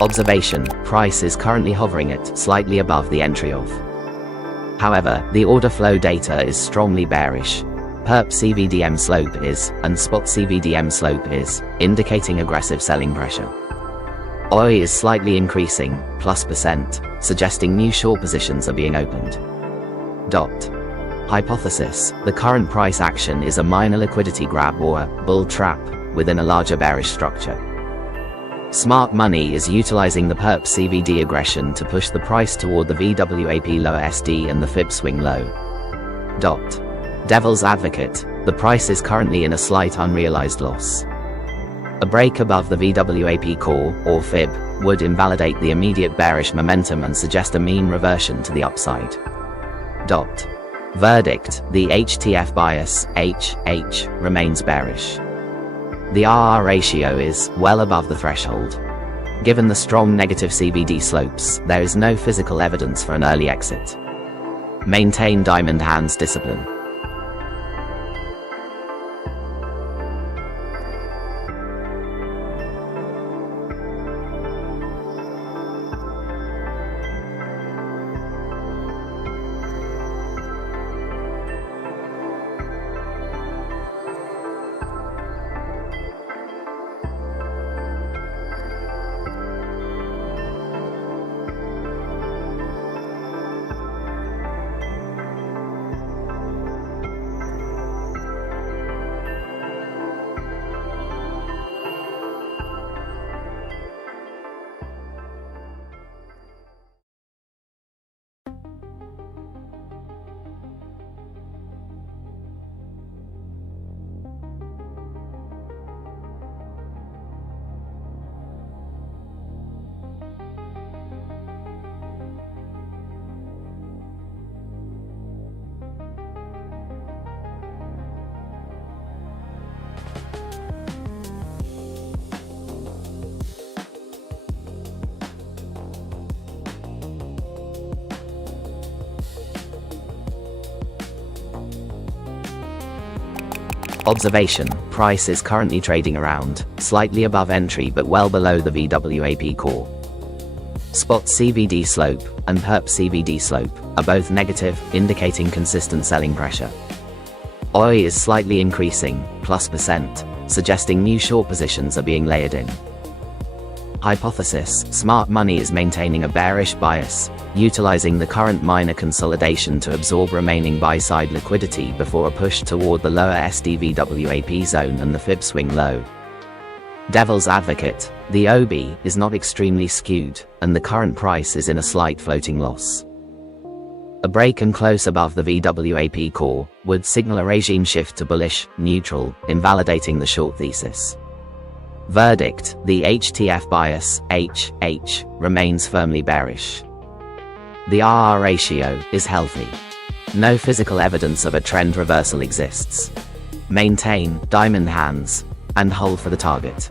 Observation: price is currently hovering at slightly above the entry of. However, the order flow data is strongly bearish. Perp CVDM slope is, and spot CVDM slope is, indicating aggressive selling pressure. OI is slightly increasing, +%, suggesting new short positions are being opened. Hypothesis: the current price action is a minor liquidity grab or bull trap within a larger bearish structure. Smart money is utilizing the perp CVD aggression to push the price toward the VWAP lower SD and the fib swing low. Devil's advocate: the price is currently in a slight unrealized loss. A break above the VWAP core, or fib, would invalidate the immediate bearish momentum and suggest a mean reversion to the upside. Verdict: the HTF bias, HH, remains bearish. The RR ratio is well above the threshold. Given the strong negative CVD slopes, there is no physical evidence for an early exit. Maintain diamond hands discipline. Observation: price is currently trading around, slightly above entry but well below the VWAP core. Spot CVD slope and perp CVD slope are both negative, indicating consistent selling pressure. OI is slightly increasing, +%, suggesting new short positions are being layered in. Hypothesis: smart money is maintaining a bearish bias, utilizing the current minor consolidation to absorb remaining buy-side liquidity before a push toward the lower SDVWAP zone and the fib swing low. Devil's advocate: the OB is not extremely skewed, and the current price is in a slight floating loss. A break and close above the VWAP core would signal a regime shift to bullish, neutral, invalidating the short thesis. Verdict: the HTF bias, HH, remains firmly bearish. The RR ratio is healthy. No physical evidence of a trend reversal exists. Maintain diamond hands and hold for the target.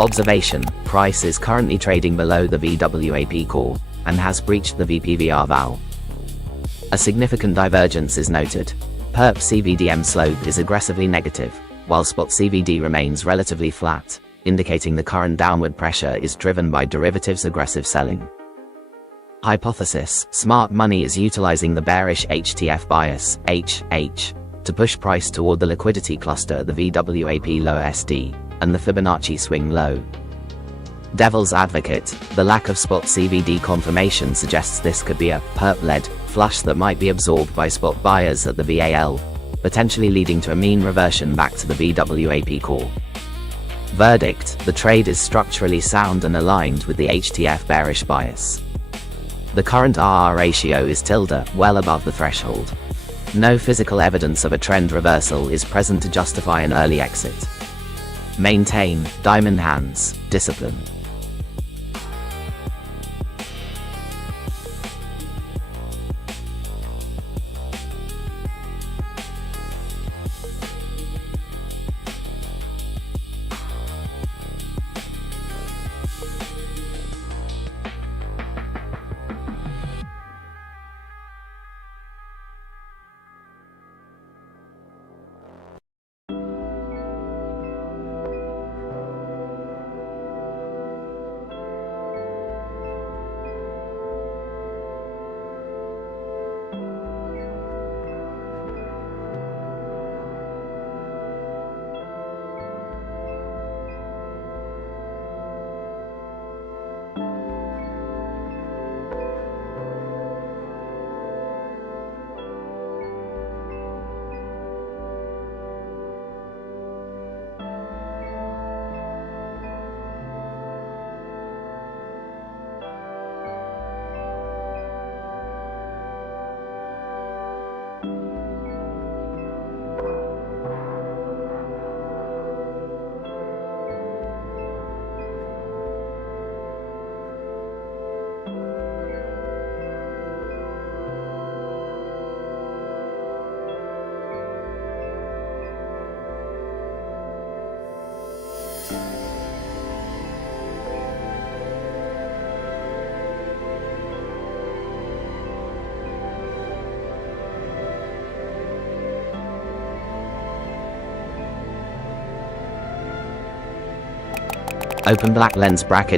Observation: price is currently trading below the VWAP core and has breached the VPVR val. A significant divergence is noted. Perp CVDM slope is aggressively negative, while spot CVD remains relatively flat, indicating the current downward pressure is driven by derivatives aggressive selling. Hypothesis: smart money is utilizing the bearish HTF bias, HH, to push price toward the liquidity cluster, the VWAP low SD, and the Fibonacci swing low. Devil's advocate: the lack of spot CVD confirmation suggests this could be a perp-led flush that might be absorbed by spot buyers at the VAL, potentially leading to a mean reversion back to the VWAP core. Verdict: the trade is structurally sound and aligned with the HTF bearish bias. The current RR ratio is tilde, well above the threshold. No physical evidence of a trend reversal is present to justify an early exit. Maintain diamond hands, discipline. Open black lens bracket